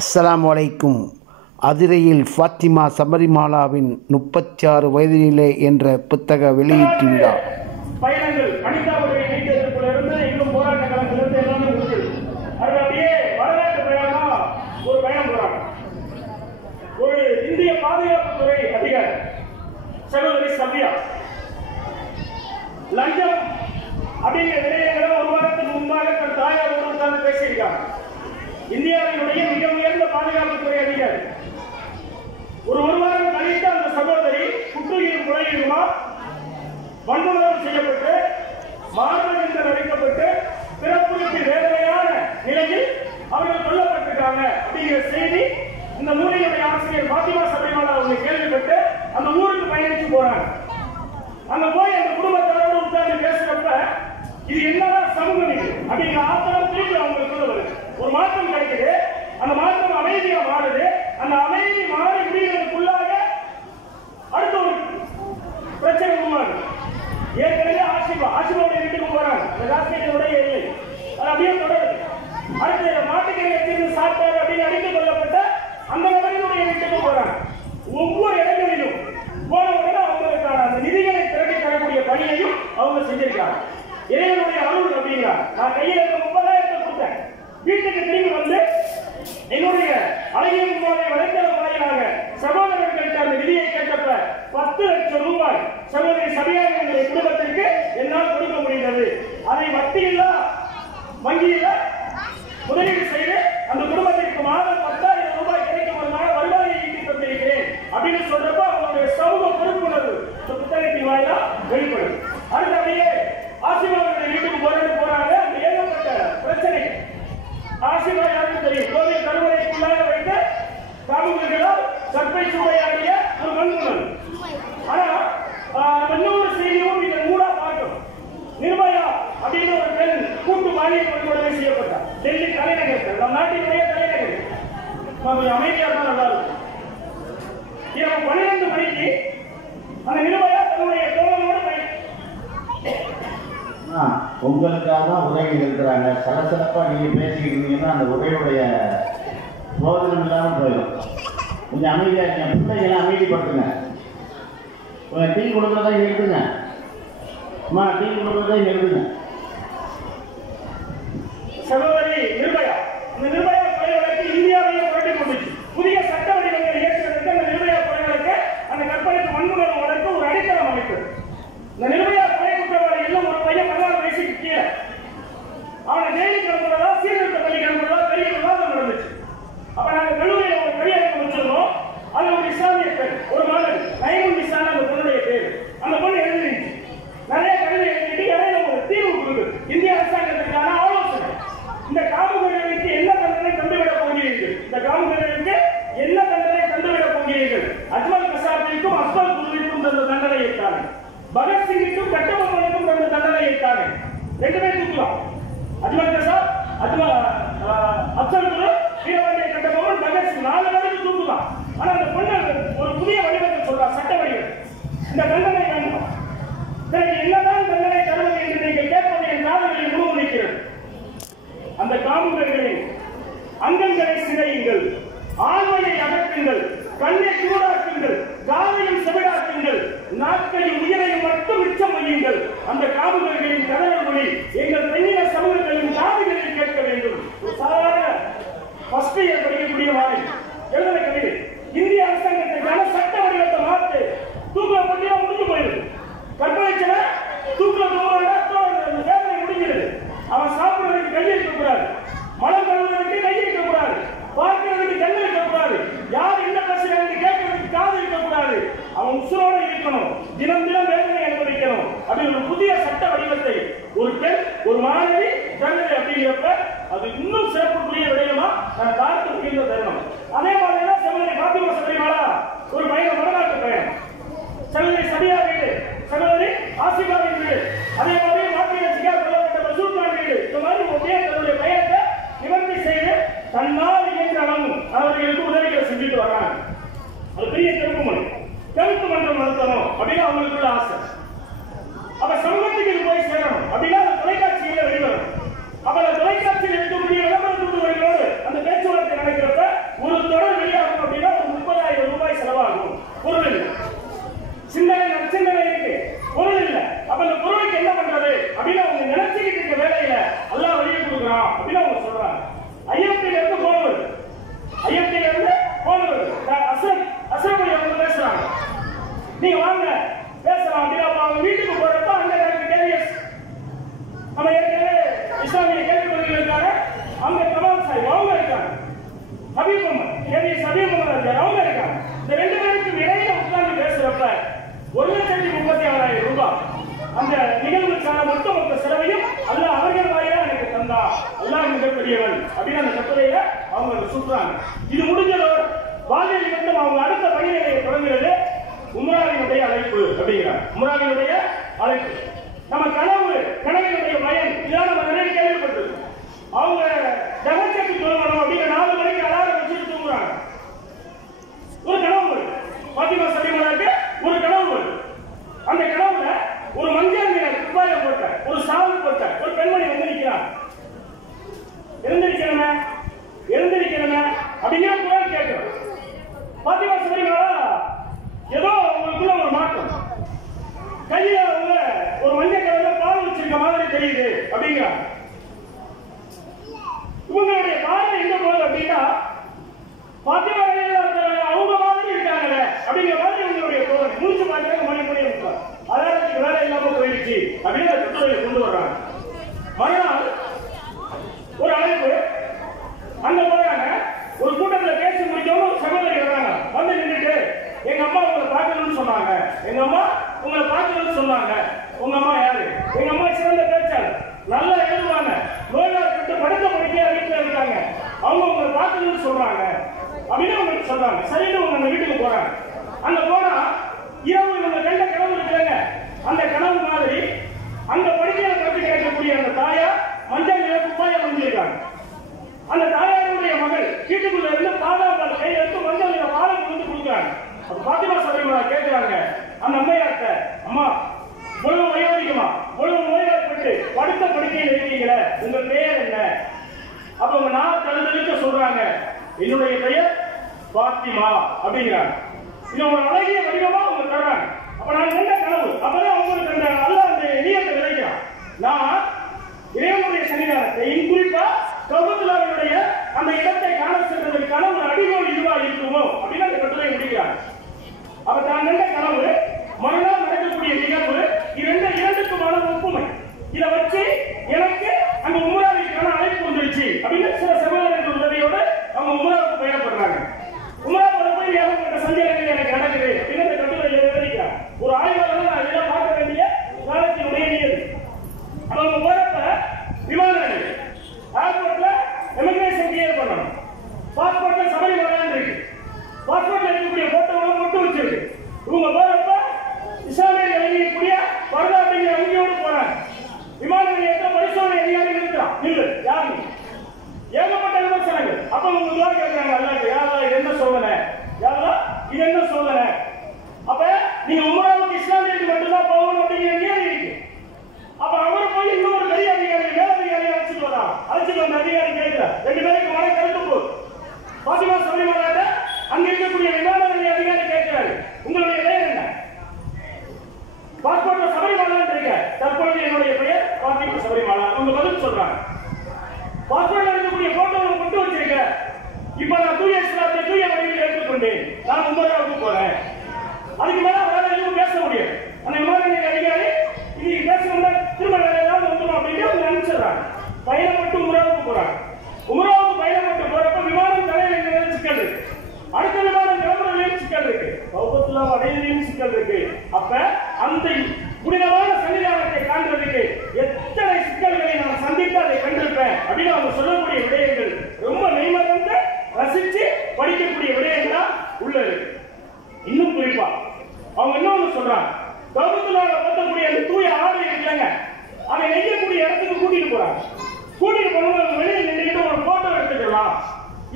அஸ்ஸலாமு அலைக்கும். அதிரையில் ஃபாத்திமா சபரிமாலாவின் 36 வயதினிலே என்ற புத்தக வெளியீட்டு விழா. பயணங்கள் அனிதாவுடைய நீட்டத்திலிருந்து இன்னும் போராட்ட களத்திலிருந்து எல்லாமே இருக்குது. அது அப்படியே வரலாற்று பயணமா ஒரு பயணம் போறாங்க. ஒரு இந்திய பாதுகாப்புத்துறை அதிகாரி சகோதரி சபியா லஞ்சம் அப்படிங்கிற விடயங்களை ஒரு வாரத்துக்கு முன்பாக தன் தாயாரோடு உட்கார்ந்து பேசியிருக்காங்க. இந்தியாவினுடைய மிக உயர்ந்த பாதுகாப்புத்துறை அதிகாரி ஒரு வாரம் கழித்து அந்த சகோதரி குற்றவியல் கொலையுமா வன்முறை செய்யப்பட்டு மாணவர்கள் அழைக்கப்பட்டு பிறப்புக்கு வேதனையான நிலையில் அவர்கள் கொல்லப்பட்டிருக்காங்க அப்படிங்கிற செய்தி இந்த நூலினுடைய ஆசிரியர் ஃபாத்திமா சபரிமாலா அவங்க கேள்விப்பட்டு அந்த ஊருக்கு பயணிச்சு போறாங்க. அங்க போய் அந்த குடும்பத்தாரோடு உட்கார்ந்து பேசுறப்ப இது என்னதான் சமூகம் இது அப்படிங்கிற ஆத்திரம் திருப்பி அவங்களுக்குள்ள வருது. ஒரு மாற்றம் கிடைக்குது. அந்த மாற்றம் அமைதியா மாறுது. அந்த அமைதி மாறி முடிவதற்குள்ளாக அடுத்த ஒரு பிரச்சனை உருவாகுது. ஏற்கனவே ஆசிபாவுடைய வீட்டுக்கு போறாங்க. ராசிகளுடைய இல்லை அது அப்படியே தொடருது. அடுத்த மாட்டுக்கறி வச்சிருந்து சாப்பிட்டாரு அப்படின்னு அடித்துக் கொள்ளப்பட்ட அந்த நபர்களுடைய வீட்டுக்கு போறாங்க. ஒவ்வொரு இடங்களிலும் போன உடனே அவங்களுக்கான அந்த நிதிகளை திரட்டி தரக்கூடிய பணியையும் அவங்க செஞ்சிருக்காங்க. இறைவனுடைய அருள் அப்படிங்கிறார். நான் கையில் இருக்க 30,000 கொடுத்தேன். வீட்டுக்கு திரும்பி வந்து என்னுடைய அழகிய வலைத்தளம் வாயிலாக சகோதரர்களுக்கு அந்த நிதியை கேட்டப்ப 10 லட்சம் ரூபாய் சகோதரி சபியாவினுடைய குடும்பத்திற்கு என்னால் கொடுக்க முடிந்தது. அதை வட்டியில்லா வங்கியில முதலீடு செய்து அந்த குடும்பத்திற்கு மாதம் 10,000 ரூபாய் கிடைக்கும் வருவாயை ஈட்டி தந்திருக்கிறேன் அப்படின்னு சொல்றப்ப அவங்களுடைய சமூக பொறுப்புணர்வு இந்த புத்தகத்தின் வாயிலா வெளிப்படும். அடுத்தபடியே ஆசிபாவுடைய வீட்டுக்கு போறாங்க. அந்த ஏகப்பட்ட பிரச்சனை ஆசிபா யாருக்கும் தெரியும். கோவில் கருவறைக்குள்ளாக வைத்து காவலர்களால் சர்ப்பை சூறையாடிய ஒரு வன்முறை. ஆனா இன்னொரு செய்தியும் இதை மூடா பார்க்கும். நிர்பயா அப்படின்னு ஒரு பெண் கூட்டு பாலியல் வன்முறை செய்யப்பட்டார். டெல்லி தலைநகர், நம் நாட்டினுடைய தலைநகர். கொஞ்சம் அமைதியாக தான் நல்லா இருக்கும். இரவு 12 மணிக்கு அந்த நிர்பயா தன்னுடைய தோழனோடு உங்களுக்காக தான் உதவி இருக்கிறாங்க. சலசலப்பா நீங்க பேசிக்கிட்டு இருந்தீங்கன்னா அந்த உதவியுடைய பிரோஜனம் இல்லாமல் போயிடும். கொஞ்சம் அமைதியா இருக்கீங்க. பிள்ளைகளை அமைதிப்படுத்துங்க. டீ கொடுக்கறதா எழுதுங்க. அம்மா டீ கொடுக்கறதா எழுதுங்க. சகோதரி நிர்பயா, இந்த நிர்பயா கொலை வழக்கு இந்தியாவையே புரட்டி கொண்டுச்சு. புதிய சட்ட வடிவங்களை ஏற்றுவதற்கு அந்த நிர்பயா கொலை வழக்கு அந்த கற்பனைக்கு வன்முறை வழக்கு ஒரு அடித்தளம் அமைத்தது. இந்த நிர்பயா கொலை குற்றவாளி எல்லாம் ஒரு பையன் 16 வயசுக்கு கீழே அவனை ஜெயிலுக்கு அனுப்புறதா சீர்திருத்த பள்ளிக்கு அனுப்புறதா பெரிய விவாதம் நடந்துச்சு. அப்ப நாங்க கல்லூரியில் ஒரு கையெழுத்து வச்சிருந்தோம். அது ஒரு இஸ்லாமிய பெண், ஒரு மகள் நைமுன் நிசான் அந்த பொண்ணுடைய பேர். அந்த பொண்ணு எழுதிருந்துச்சு. நிறைய கவிதை எழுதிட்டு இடையில ஒரு தீர்வு கொடுக்குது. இந்திய அரசாங்கத்திற்கான ஆலோசனை. இந்த காமுகர்களுக்கு என்ன தண்டனை தந்துவிடப் போகிறீர்கள்? இந்த காமுகர்களுக்கு என்ன தண்டனை தந்துவிடப் போகிறீர்கள்? அஜ்மல் கசாபிற்கும் அஸ்மல் குருவிற்கும் தந்த தண்டனையை தானே, பகத்சிங்கிற்கும் கட்டபொம்மனுக்கும் தந்த தண்டனையை தானே, ரெண்டுமே தூக்கலாம். அஜ்மல் கசாப், அப்சல் குரு, வீரபாண்டிய கட்டபொம்மன், பகத்சிங் 4 பேருக்கு தூக்கலாம். ஆனா அந்த பொண்ணு ஒரு புதிய வடிவத்தை சொல்றா, சட்ட வடிவம். இந்த தண்டனை வேண்டும். பிறகு என்னதான் தண்டனை தருவது என்று நீங்கள் கேட்பது என் காதுகளில் முழுமுடிக்கிறது. அந்த காமுகர்களின் அங்கங்களை சிதையுங்கள், ஆண்மையை அகற்றுங்கள், கண்ணை சூடாக்குங்கள், காதையும் செவிடாக்குங்கள், நாட்கையும் உயிரையும் மட்டும் மிச்சம் வையுங்கள். அந்த காமுகர்களின் கதறல் மொழி எங்கள் பெண்ணின சமூகங்களின் காதுகளில் கேட்க வேண்டும். சாதாரண ஃபர்ஸ்ட் இயர் படிக்கக்கூடிய மாதிரி எழுதுற கவிதை. இந்திய அரசாங்கத்திற்கான சட்ட வடிவத்தை மாற்று. தூக்குல பத்தியா முடிஞ்சு போயிடுது. கற்பனைச்சல தூக்குல வேதனை முடிஞ்சிருது. அவன் சாப்பிடுறதுக்கு கையை இருக்கக்கூடாது, மலம் கழுவுறதுக்கு கையை இருக்கக்கூடாது, பார்க்கிறதுக்கு கண்ணு இருக்கக்கூடாது, யார் என்ன பேசுறாங்க கேட்கறதுக்கு காது இருக்கக்கூடாது. அவன் உசுரோட இருக்கணும், தினம் தினம் வேதனை அனுபவிக்கணும். அப்படி ஒரு புதிய சட்ட வடிவத்தை ஒரு பெண், ஒரு மாணவி தருவது அப்படிங்கிறப்ப அது இன்னும் சிறப்புக்குரிய விடயமா நான் பார்த்து முடிந்த தருணம். அதே மாதிரிதான் சகோதரி ஃபாத்திமா சபரிமாலா ஒரு பயணம், வடநாட்டு பயணம். சகோதரி சபியா வீடு, சகோதரி ஆசிபாவின் வீடு, அதே மாதிரி நாட்டில் சிகார் கொல்லப்பட்ட மசூத்கான் வீடு. இந்த மாதிரி ஒரே தன்னுடைய பயணத்தை நிவர்த்தி செய்து தன்னால் இயன்ற அளவும் அவர்களுக்கு உதவிகளை செஞ்சுட்டு வர்றாங்க. அது பெரிய கருப்பு மன்றம் நடத்தணும் அப்படின்னு அவங்களுக்குள்ள ஆசை. அப்ப சமூகத்துக்கு ஹபீப் அஹமத் அவங்க இருக்காங்க. இந்த 2 பேருக்கு இடையில உட்கார்ந்து பேசுறப்ப 1,36,000 ரூபாய் அந்த நிகழ்வுக்கான மொத்த செலவையும் அல்லாஹ் அவர்கள் வாயிலா எனக்கு தந்தா, அல்லாஹ் மிகப்பெரியவன் அப்படின்னு அந்த கட்டுரையில அவங்க சொல்றாங்க. இது முடிஞ்சதோடு வாழ்க்கை நிமித்தம் அவங்க அடுத்த பணியை தொடங்குகிறது. உம்ராவினுடைய அழைப்பு அப்படிங்கிறார். உம்ராவினுடைய அழைப்பு நம்ம கனவினுடைய பயன் இதான் நம்ம நிறைய கேள்விப்பட்டது. அவங்க ஜகச்சக்கு சொல்லணும் அப்படிங்கிற 4 மணிக்கு அலாரம் வச்சுட்டு தூங்குறாங்க. ஒரு கனவு பாத்திமா சலிமாவுக்கு ஒரு கனவு. அந்த கனவுல ஒரு மஞ்சள் நிற துப்பாயம் போட்ட ஒரு சாவல் போட்ட ஒரு பெண்மணி வந்து நிற்கிறார். எழுந்திருக்கிறமே அப்படிங்கிற குரல் கேட்கிறோம். பாத்திமா சலிமா ஏதோ உங்களுக்குள்ள ஒரு மாற்றம், கையில அவங்க ஒரு மஞ்சள் கலர்ல பால் வச்சிருக்க மாதிரி தெரியுது அப்படிங்கிறாங்க. இவங்களுடைய பார்வை எங்க போகுது அப்படின்னா பாத்திமா அவங்க மாதிரி இருக்காங்களே அப்படிங்கிற மாதிரி உங்களுடைய தோல் மூச்சு பார்க்கறது மணி இருக்காங்க. அதாரத்துக்கு வேலை இல்லாம போயிடுச்சு அப்படின்னு கட்டுரையை கொண்டு வர்றாங்க. மறுநாள் ஒரு அழைப்பு அங்க போறாங்க. ஒரு கூட்டத்தில் பேசி முடிச்சவங்க ஒரு சகோதரி வர்றாங்க. வந்து நின்றுட்டு எங்க அம்மா உங்களை பார்க்கணும்னு சொன்னாங்க. உங்க அம்மா யாரு? எங்க அம்மா சிறந்த பேச்சாளர், நல்லா எழுதுவாங்க, நோயாளிட்டு படுத்த படுக்கையா வீட்டுல இருக்காங்க, அவங்க உங்களை பார்க்கணும்னு சொல்றாங்க அப்படின்னு உங்களுக்கு சொல்றாங்க. சரின்னு உங்க அந்த வீட்டுக்கு போறாங்க. அங்க போனா இரவு இவங்க கண்ட கனவு இருக்கிறாங்க. அந்த கனவு மாதிரி அங்க படுக்கையில படுத்து கிடைக்கக்கூடிய அந்த தாயார் மஞ்சள் நிற துப்பாயம் வந்திருக்காங்க. அந்த தாயாருடைய மகள் வீட்டுக்குள்ள இருந்து பாதாபால் கையில எடுத்து மஞ்சள் நிற பாலை கொண்டு கொடுக்குறாங்க. அப்ப பாத்திமா சலிமா கேட்கிறாங்க அந்த அம்மையார்ட்ட, அம்மா இவ்வளவு வயோதிகமா இவ்வளவு நோய்வாய்ப்பட்டு படுத்த படுக்கையில் இருக்கீங்களே, உங்க பெயர் என்ன? அப்ப உங்க நான் தழுதலுக்கு சொல்றாங்க, என்னுடைய பெயர் பாத்திமா அப்படிங்கிறாங்க. இது ஒரு அழகிய வடிவமா அவங்க தர்றாங்க. அப்ப நான் கண்ட கனவு அப்பதான் அவங்களுக்கு அந்த நல்ல அந்த இணையத்தை விளைக்கிறான். நான் இறைவனுடைய சன்னிதானத்தை குறிப்பா கௌபத்துல்லாவுடைய அந்த இடத்தை காண சென்றதற்கான ஒரு அடிகோல் இதுவா இருக்குமோ அப்படின்னு அந்த கட்டுரை முடிக்கிறாங்க. அப்ப தான் கண்ட கனவு மறுநாள் நடக்கக்கூடிய நிகழ்வு இரண்டுக்குமான ஒப்புமை. இதை வச்சு எனக்கு அங்க உம்ராவிற்கான அழைப்பு வந்துருச்சு அப்படின்னு சில சகோதரர்கள் உதவியோடு அவங்க உம்ராவுக்கு பயணப்படுறாங்க. உம்ராவில் போய் ஏகப்பட்ட சந்தேகங்கள் எனக்கு நடக்குது அப்படின்னு அந்த கட்டுரையில் எழுதிக்கிறாங்க. ஒரு ஆய்வாளர் நான் இதெல்லாம் பார்க்க வேண்டிய காலத்தினுடைய நிகழ்வு. அவங்க போறப்ப விமான நிலையம் ஏர்போர்ட்ல எமிகிரேஷன் கிளியர் பண்ணணும். பாஸ்போர்ட்ல சபரிமலைன்னு இருக்கு. பாஸ்போர்ட்ல இருக்கக்கூடிய போட்டோவெல்லாம் மட்டும் வச்சிருக்கு. இவங்க போறப்ப இஸ்லாமிய இளைஞக்கூடிய வரலாற்று அங்கேயோடு போறாங்க. விமான நிலையத்தில் பரிசோதனை அதிகாரி நிறுத்துறான். நில்லு யாரு? ஏகப்பட்ட விமர்சனங்கள். அப்ப உங்க துவா கேட்கிறாங்க, அல்லாஹ் யாரா என்ன சோதனை, யாரா இது என்ன சோதனை? அப்ப நீங்க உம்ராவுக்கு இஸ்லாமியருக்கு மட்டும்தான் போகணும் அப்படிங்கிற நியதி இருக்கு. அப்ப அவர் போய் இன்னொரு பெரிய அதிகாரி மேலதிகாரி அழைச்சிட்டு வரான். அழைச்சிட்டு வந்த அதிகாரி கேட்கிறார், 2 பேருக்கு மழை கருத்து போகுது. பாத்திமா சலிமாட்ட அங்க இருக்கக்கூடிய விமான நிலைய அதிகாரி கேட்கிறாரு, உங்களுடைய பெயர் என்ன? பாஸ்போர்ட்ல சபரிமலை இருக்க, தற்பொழுது என்னுடைய பெயர் பாத்திமா சபரிமலை. அவங்க பதில் சொல்றாங்க, பாஸ்போர்ட்ல இருக்கக்கூடிய போட்டோவை மட்டும் வச்சிருக்க, இப்ப நான் தூய இஸ்லாத்தை தூய வழியில் ஏற்றுக்கொண்டேன், நான் உம்ராவுக்கு போறேன். அதுக்கு மேல அவரால் எதுவும் பேச முடியாது. அந்த விமான நிலைய அதிகாரி இன்னைக்கு பேசணும்னா திரும்ப வேற ஏதாவது வந்துடும் அப்படின்னு அவங்க நினைச்சிடறாங்க. பயணப்பட்டு உம்ராவுக்கு போறாங்க. உம்ராவுக்கு பயணப்பட்டு போறப்ப விமானம் தலையில சிக்கல் இருக்கு, அடுத்த விமானம் கிளம்புறதுலயும் சிக்கல் இருக்கு, கௌபத்துல்லா அடையிலையும் சிக்கல் இருக்கு. அப்ப அந்த புனிதமான சன்னிதானத்தை காண்றதுக்கு எத்தனை சிக்கல்களை நான் சந்தித்து அதை கண்டிருப்பேன் அப்படின்னு அவங்க சொல்லக்கூடிய விடயங்கள் ரொம்ப மெய்மறந்து ரசிச்சு படிக்கக்கூடிய விடயங்களா உள்ள இருக்கு. இன்னும் குறிப்பா அவங்க இன்னொன்னு சொல்றாங்க, கௌபத்துல்லாவை பார்த்தக்கூடிய அந்த தூய ஆடை இருக்குல்லங்க, அதை நெய்யக்கூடிய இடத்துக்கு கூட்டிட்டு போறாங்க. கூட்டிட்டு போனவங்க வெளியே நின்றுட்டு ஒரு போட்டோ எடுத்துக்கலாம்.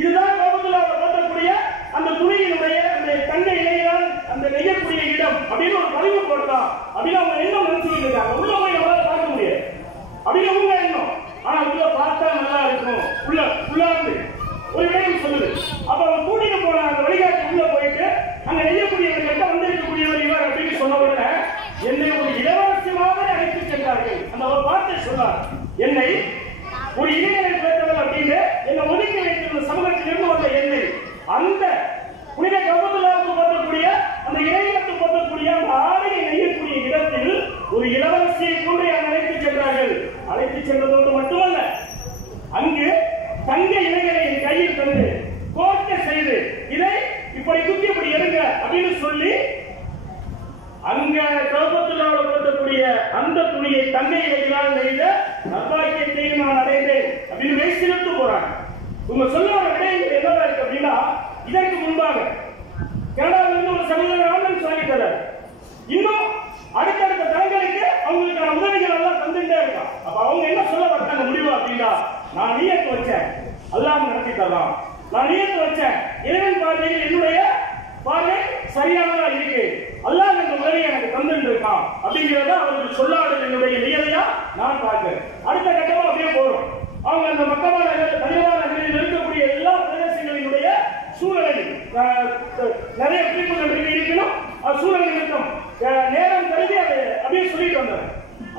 இதுதான் கௌபத்துல்லாவை பார்த்தக்கூடிய அந்த துணியினுடைய அந்த தங்க இணையால் அந்த நெய்யக்கூடிய இடம் அப்படின்னு ஒரு பதிவு போடலாம் அப்படின்னு அவங்க எண்ணம் நினைச்சுக்கிட்டு இருக்காங்க. உள்ள போய் நம்மளால பார்க்க முடியாது அப்படின்னு உங்க எண்ணம். ஆனா உள்ள பார்த்தா நல்லா இருக்கும், உள்ளாந்து ஒரு விடயம் சொல்லுது. அப்ப அவங்க கூட்டிட்டு போன அந்த வழிகாட்டி உள்ள போயிட்டு அங்க நெய்யக்கூடியவர்கிட்ட வந்திருக்கக்கூடியவர் இவர் அப்படின்னு சொன்ன உடனே என்னை ஒரு இலவசமாக அழைத்து சென்றார்கள். அந்த ஒரு வார்த்தை சொன்னார், என்னை ஒரு இளைஞரை பேசவர் அப்படின்னு என்னை ஒதுக்கி வைத்திருந்த சமூகத்திலிருந்து வந்த என்னை அந்த புனித கௌபத்துல்லாவுக்கு போற்றக்கூடிய அந்த இறைவனுக்கு போற்றக்கூடிய அந்த ஆடையை நெய்யக்கூடிய இடத்தில் ஒரு இளவரசியை கொண்டு அழைத்து சென்றார்கள். அழைத்து சென்றதோடு மட்டுமல்ல, அங்கு தங்க இலைகளை என் கையில் தந்து கோர்த்த செய்து இதை இப்படி குத்தி இப்படி எடுங்க அப்படின்னு சொல்லி அங்க கௌபத்துள்ளாவோட போட்டக்கூடிய அந்த துணியை தங்கையினால் நெய்த நற்பாக்கியத்தை நான் அடைந்தேன் அப்படின்னு மெய்சிலிட்டு போறாங்க. உங்க சொல்ல விடயங்கள் என்னவா இருக்கு அப்படின்னா, இதற்கு முன்பாக கனடாவிலிருந்து ஒரு சகோதரர் ஆம்புலன்ஸ் வாங்கி தரார். இன்னும் அடுத்தடுத்த தலங்களுக்கு அவங்களுக்கான உதவிகள் எல்லாம் தந்துட்டே இருக்கான். அப்ப அவங்க என்ன சொல்ல வந்தாங்க முடிவு அப்படின்னா, நான் நியத்து வச்சேன் அல்லாஹ் நடத்தி தரலாம், நான் நியத்து வச்சேன் இறைவன் பார்வையில் என்னுடைய பார்வை சரியானதா இருக்கு, அல்லாஹ் இந்த உதவியை எனக்கு தந்துட்டு இருக்கான் அப்படிங்கிறத அவர்கள் சொல்லாடல் என்னுடைய நியதியா நான் பார்க்கிறேன். அடுத்த கட்டமா அப்படியே போறோம். அவங்க அந்த மக்கமா தனிவார நகரில் இருக்கக்கூடிய எல்லா பிரதேசங்களினுடைய சூழலை நிறைய குறிப்புகள் இருக்கணும். சூழல் நிமித்தம் நேரம் கருதி அதை அப்படியே சொல்லிட்டு வந்தாங்க.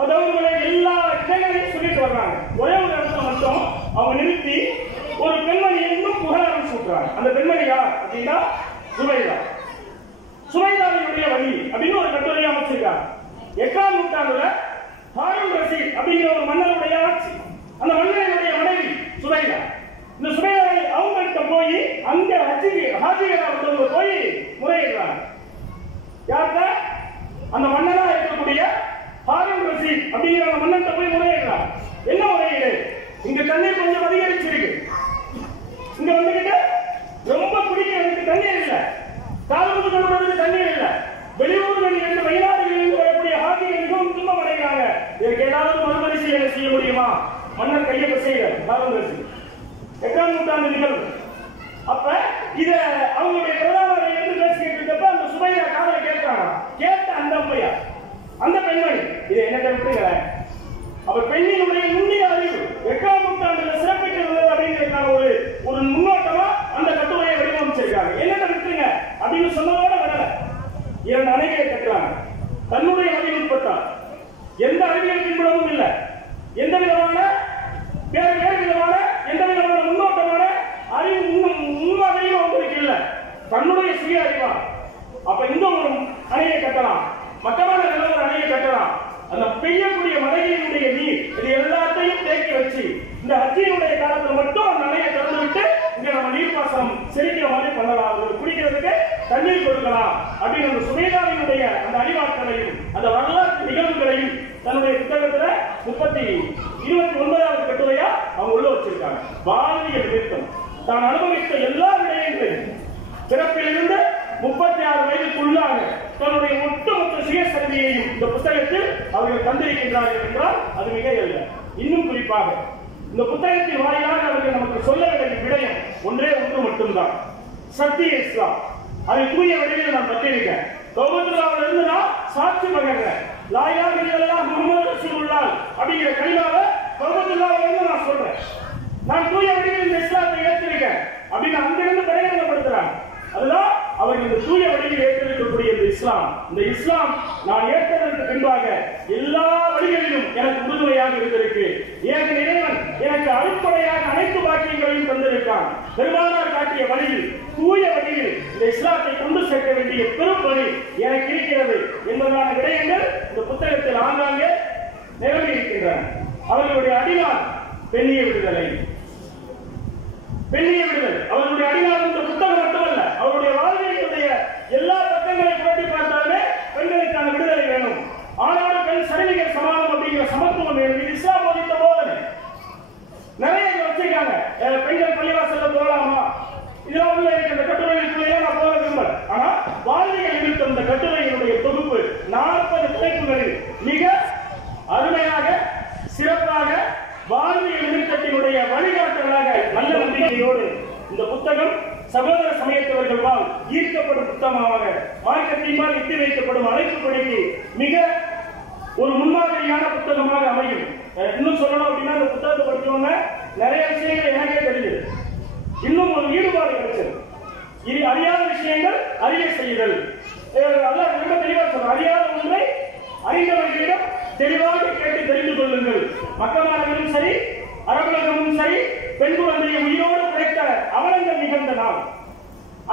அதாவது எல்லா இடங்களையும் சொல்லிட்டு வர்றாங்க. ஒரே ஒரு இடத்துல மட்டும் அவங்க நிறுத்தி ஒரு பெண்மணி இன்னும் புகழாரம் சொல்றாங்க. அந்த பெண்மணி யார் அப்படின்னா சுபைதா. சுபைதாவினுடைய வழி அப்படின்னு ஒரு கட்டுரையை அமைச்சிருக்காங்க. 8ஆம் நூற்றாண்டுல ஹாரூன் ரஷீத் அப்படிங்கிற ஒரு மன்னருடைய ஆட்சி. அந்த மன்னருடைய மனைவி சுபைதா. இந்த சுபைதாவை அவங்கள்ட்ட போய் அங்க ஹாஜிகளா வந்தவங்க போய் முறையிடுறாங்க. யார்கிட்ட? அந்த மன்னனா இருக்கக்கூடிய ஹாரூன் ரஷீத் அப்படிங்கிற அந்த மன்னன்ட்ட போய் முறையிடுறாங்க. என்ன முறையீடு? இங்க தண்ணீர் கொஞ்சம் அதிகரிச்சிருக்கு, இங்க வந்துகிட்டு ரொம்ப குடிக்கிறதுக்கு தண்ணீர் இல்ல, காலமுது கழுவுறதுக்கு தண்ணீர் இல்ல, வெளியூர்களில் இருந்து வெளிநாடுகளில் வரக்கூடிய ஹாஜிகள் மிகவும் துன்பம் அடைகிறாங்க. இதற்கு ஏதாவது மறுபரிசீலனை செய்ய முடியுமா? மன்னர் கையை செய்கிறார் ஹாரூன் ரஷீத். 8ஆம் நூற்றாண்டு நிகழ்வு. அப்ப இத அவங்களுடைய பிரதமரை இருந்து பேசிக்கிட்டு இருக்கப்ப அந்த சுபைதா காதல கேட்கிறாங்க. கேட்ட அந்த அம்மையா அந்த பெண்மணி இதை என்ன விட்டுங்க. அப்ப பெண்ணினுடைய நுண்ணிய அறிவு 8ஆம் நூற்றாண்டுல சிறப்பிட்டு இருந்தது அப்படிங்கிறதுக்கான ஒரு முன்னோட்டமா அந்த கட்டுரையை வடிவமைச்சிருக்காங்க. என்னென்ன விட்டுருங்க அப்படின்னு சொன்னதோட வரல. 2 அணைகளை கட்டுறாங்க. தன்னுடைய மதிப்புப்பட்டால் எந்த அறிவியல் பின்புலமும் இல்லை, எந்த விதமான வேறு விதமான எந்த விதமான முன்னோட்டமான அறிவு முன்மாதிரியும் அவங்களுக்கு இல்லை, தன்னுடைய சுய அறிவா. அப்ப இந்த ஒரு அணையை கட்டலாம், மக்கமான ஒரு அணையை கட்டலாம். அந்த பெய்யக்கூடிய மழையினுடைய நீர் இது எல்லாத்தையும் தேக்கி வச்சு இந்த ஹஜ்ஜினுடைய காலத்துல மட்டும் அந்த அணையை திறந்து விட்டு இங்க நம்ம நீர்ப்பாசனம் செழிக்கிற மாதிரி பண்ணலாம், அவங்களுக்கு குடிக்கிறதுக்கு தண்ணீர் கொடுக்கலாம் அப்படின்னு அந்த சுபைதாவினுடைய அந்த அறிவாற்றலையும் அந்த வரலாற்று நிகழ்வுகளையும் தன்னுடைய புத்தகத்துல 29வது கட்டுரையா அவங்க உள்ள வச்சிருக்காங்க. வாழ்வியல் நிறுத்தம் தான் அனுபவித்த எல்லா விடயங்களையும் பிறப்பிலிருந்து 36 வயதுக்குள்ளாக தன்னுடைய ஒட்டுமொத்த சுயசரிதையையும் இந்த புத்தகத்தில் அவர்கள் தந்திருக்கின்றார்கள் என்றால் அது மிக அல்ல. இன்னும் குறிப்பாக இந்த புத்தகத்தின் வாயிலாக அவர்கள் நமக்கு சொல்ல வேண்டிய விடயம் ஒன்றே ஒன்று மட்டும்தான், சத்திய இஸ்லாம். அதை தூய வடிவில் நான் பற்றியிருக்கேன். கௌபத்துல்லாவில் இருந்து நான் சாட்சி பகர்றேன். லா இலாஹ இல்லல்லாஹ் முஹம்மது ரசூலுல்லாஹ் அப்படிங்கிற கலிமாவை கௌபத்துல்லாவில் இருந்து நான் சொல்றேன். நான் தூய வடிவில் இந்த இஸ்லாத்தை ஏற்றிருக்கேன் அப்படின்னு அங்கிருந்து பிரயோஜனப்படுத்துறாங்க. அதுதான் அவர்கள் இந்த தூய வழியில் ஏற்றிருக்கக்கூடிய இந்த இஸ்லாம் நான் ஏற்றதற்கு பின்பாக எல்லா வழிகளிலும் எனக்கு உறுதுணையாக இருந்திருக்கு. ஏக இறைவன் எனக்கு அடிப்படையாக அனைத்து பாக்கியங்களையும் தந்திருக்கான். பெருமானார் காட்டிய வழியில் தூய வழியில் இந்த இஸ்லாத்தை கொண்டு சேர்க்க வேண்டிய பெரும் வழி எனக்கு இருக்கிறது என்பதான விடயங்கள் இந்த புத்தகத்தில் ஆங்காங்கே நிரம்பி இருக்கின்றன. அவர்களுடைய அடிநாள் பெண்ணிய விடுதலை, பெண்ணிய விடுதலை அவர்களுடைய அடிநாள். இந்த புத்தகம் மட்டுமல்ல, அவருடைய வாழ்வியலுடைய எல்லா பக்கங்களை புரட்டி பார்த்தாலே பெண்களுக்கான விடுதலை வேணும், ஆணோடு பெண் சரிவிகள் சமானம் அப்படிங்கிற சமத்துவம் வேணும். இது இஸ்லாம் போதித்த போதனை. நிறைய வச்சிருக்காங்க. பெண்கள் பள்ளிவாசல்ல போகலாமா, இதெல்லாம் உள்ள இருக்க இந்த கட்டுரைகளுக்குள்ளே நான் போக விரும்பல. ஆனா வாழ்வியல் நிமித்தம் இந்த கட்டுரையினுடைய தொகுப்பு 40 தலைப்புகளில் மிக அருமையாக சிறப்பாக வாழ்வியல் நிமித்தத்தினுடைய வழிகாட்டலாக நல்ல நம்பிக்கையோடு இந்த புத்தகம் சகோதர சமயத்தவர்களால் ஈர்க்கப்படும் புத்தகமாக மார்க்கத்தின்பால் எட்டி வைக்கப்படும் அழைப்புப்படிக்கு மிக ஒரு முன்மாதிரியான புத்தகமாக அமையும். இன்னும் சொல்லணும் அப்படின்னா இந்த புத்தகத்தை படிச்சோம்னா நிறைய விஷயங்கள் எனக்கே தெரிஞ்சது, இன்னும் ஒரு ஈடுபாடு கிடைச்சது. அறியாத விஷயங்கள் அறிய செய்தல், அல்லாஹ் ரொம்ப தெளிவாக சொல்ற, அறியாத ஒன்றை அறிந்தவர்களிடம் தெளிவாக கேட்டு தெரிந்து கொள்ளுங்கள். மக்களாலும் சரி அரபுலகமும் சரி பெண் குழந்தையை உயிரோடு குறைத்த அவலங்கள் நிகழ்ந்த நாள்.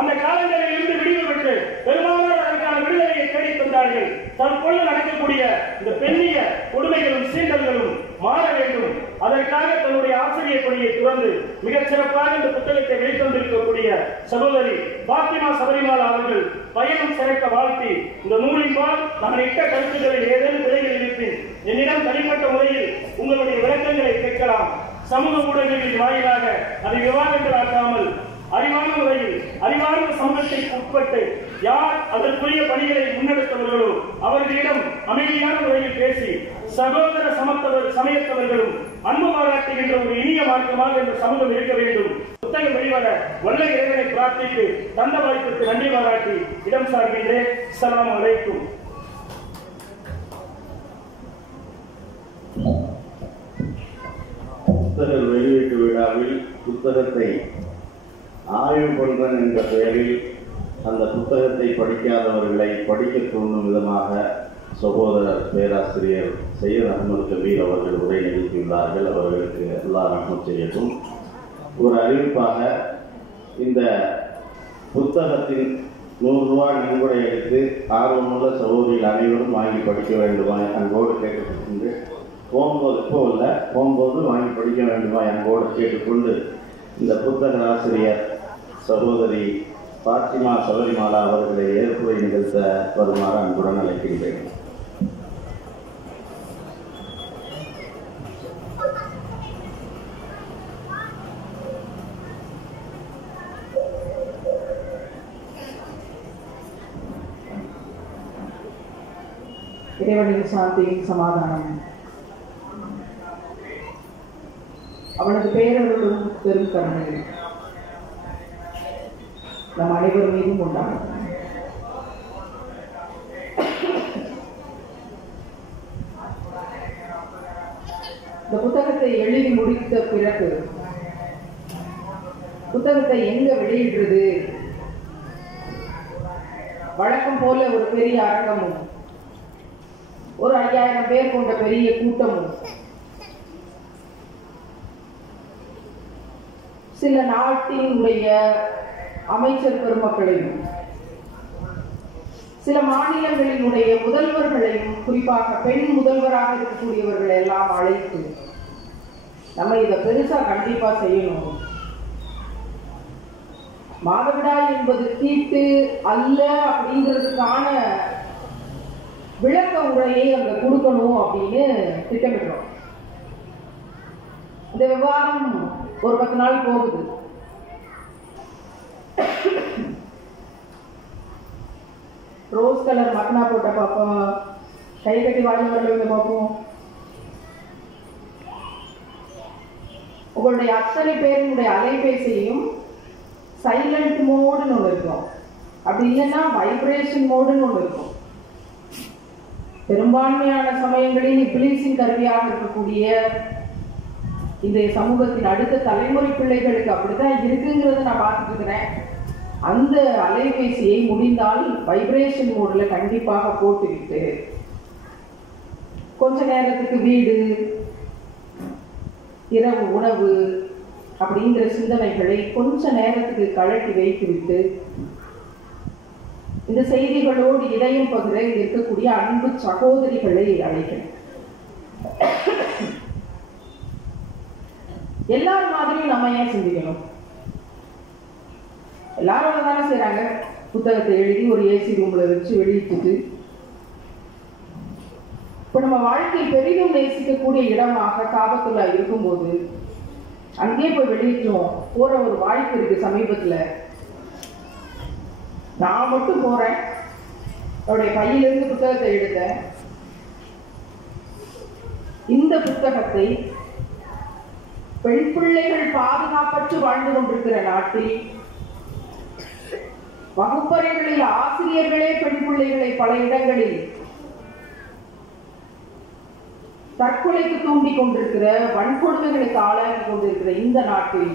அந்த காலங்களில் இருந்து விடுதலை பெற்று பெரும்பாலான அதற்கான விடுதலையை தேடி தந்தார்கள். தற்பொழுது நடக்கக்கூடிய இந்த பெண்ணிய கொடுமைகளும் சீண்டல்களும் மாற வேண்டும். அதற்காக தன்னுடைய ஆசிரியர் பணியை துறந்து மிகச் சிறப்பாக இந்த புத்தகத்தை வெளித்தந்திருக்கக்கூடிய நம்முடைய சகோதரி பாத்திமா சபரிமாலா அவர்கள் பயணம் சிறக்க வாழ்த்தி இந்த நூலின்பால் நான் இட்ட கருத்துக்களில் ஏதேனும் பிழைகள் இருப்பின் என்னிடம் தனிப்பட்ட முறையில் உங்களுடைய விளக்கங்களை கேட்கலாம். சமூக ஊடகங்களின் வாயிலாக அதை விவாதங்களாக்காமல் அறிவான முறையில் அறிவார்ந்த சமூகத்திற்கு உட்பட்டு யார் அதற்குரிய பணிகளை முன்னெடுத்தவர்களோ அவர்களிடம் அமைதியான முறையில் பேசி சகோதர சமயத்தவர்களும் அன்பு பாராட்டுகின்ற ஒரு இனிய மார்க்கமாக இந்த சமூகம் இருக்க வேண்டும். புத்தகம் வெளிவர வல்ல இறைவனை பிரார்த்தித்து தந்த வாய்ப்புக்கு நன்றி பாராட்டி இடம் சார்கின்றேன். அஸ்ஸலாமு அலைக்கும். புத்தக வெளியீட்டு விழாவில் புத்தகத்தை ஆய்வு பண்றன் என்ற பெயரில் அந்த புத்தகத்தை படிக்காதவர்களை படிக்க தூண்டும் விதமாக சகோதரர் பேராசிரியர் சையத் அஹ்மத் கபீர் அவர்கள் உரை நிகழ்த்தியுள்ளார்கள். அவர்களுக்கு எல்லா ரஹ்மத் செய்யட்டும். ஒரு அறிவிப்பாக இந்த புத்தகத்தின் 100 ரூபாய் நன்கொடை எடுத்து ஆர்வமுள்ள சகோதரிகள் அனைவரும் வாங்கி படிக்க வேண்டுமா அன்போடு கேட்டுக்கொண்டு போகும்போது போகும்போது வாங்கி படிக்க வேண்டுமா அன்போடு கேட்டுக்கொண்டு இந்த புத்தக ஆசிரியர் சகோதரி பாத்திமா சபரிமாலா அவர்களை ஏற்புரை நிகழ்த்த வருமாறு அன்புடன் அழைக்கின்றேன். இறைவனின் சாந்தியின் சமாதானம் அவனது பேரருளும் பெரும் கருணை நம் அனைவர் மீதும் உண்டாகும். இந்த புத்தகத்தை எழுதி முடித்த பிறகு புத்தகத்தை எங்க வெளியிடுறது, வழக்கம் போல ஒரு பெரிய அரங்கமும் ஒரு 5000 பேர் கொண்ட பெரிய கூட்டமும் சில நாட்டினுடைய அமைச்சர் பெருமக்களையும் சில மாநிலங்களினுடைய முதல்வர்களையும் குறிப்பாக பெண் முதல்வராக இருக்கக்கூடியவர்களை எல்லாம் அழைத்து நம்ம இதை பெருசா கண்டிப்பா செய்யணும். மாதவிடாய் என்பது தீட்டு அல்ல அப்படிங்கிறதுக்கான விளக்க உரையை அங்க கொடுக்கணும் அப்படின்னு திட்டமிடுறோம். இந்த விவாதம் ஒரு 10 நாள் போகுது. ரோஸ் கலர் மக்னா போட்ட பார்ப்போம், கை கட்டி வாழ்ந்தவர்கள் பார்ப்போம். உங்களுடைய அத்தனை பேருடைய அலைபேசியையும் சைலண்ட் மோடுன்னு ஒன்று இருக்கும், அப்படி இல்லைன்னா வைப்ரேஷன் மோடுன்னு ஒன்று இருக்கும். பெரும்பான்மையான சமயங்களில் இப்ளீஸின் கருவியாக இருக்கக்கூடிய இந்த சமூகத்தின் அடுத்த தலைமுறை பிள்ளைகளுக்கு அப்படித்தான் இருக்குங்கிறத நான் பார்த்துட்டு இருக்கிறேன். அந்த அலைபேசியை முடிந்தால் வைப்ரேஷன் மோட்ல கண்டிப்பாக போட்டுவிட்டு கொஞ்ச நேரத்துக்கு வீடு, இரவு உணவு அப்படிங்கிற சிந்தனைகளை கொஞ்ச நேரத்துக்கு கழட்டி வைத்துவிட்டு இந்த செய்திகளோடு இதயம் பகிர இருக்கக்கூடிய அன்பு சகோதரிகளை அழைக்கிறேன். எல்லாரும் மாதிரியும் நம்ம ஏன் சிந்திக்கணும்? எல்லாரும் தானே செய்யறாங்க. புத்தகத்தை எழுதி ஒரு ஏசி ரூம்ல வச்சு வெளியிட்டு இப்ப நம்ம வாழ்க்கை பெரிதும் நேசிக்கக்கூடிய இடமாக காபத்துல்லா இருக்கும்போது அங்கே போய் வெளியிட்டோம் போற ஒரு வாய்ப்பு இருக்கு. சமீபத்துல நான் மட்டும் போறேன், அவருடைய பையிலிருந்து புத்தகத்தை எடுத்தேன். இந்த புத்தகத்தை பெண் பிள்ளைகள் பாதுகாப்பற்று வாழ்ந்து கொண்டிருக்கிற நாட்டில் வகுப்பறைகளில் ஆசிரியர்களே பெண் பிள்ளைகளை பல இடங்களில் தற்கொலைக்கு தூண்டிக் கொண்டிருக்கிற, வன்கொடுமைகளுக்கு ஆளாக்கி கொண்டிருக்கிற இந்த நாட்டில்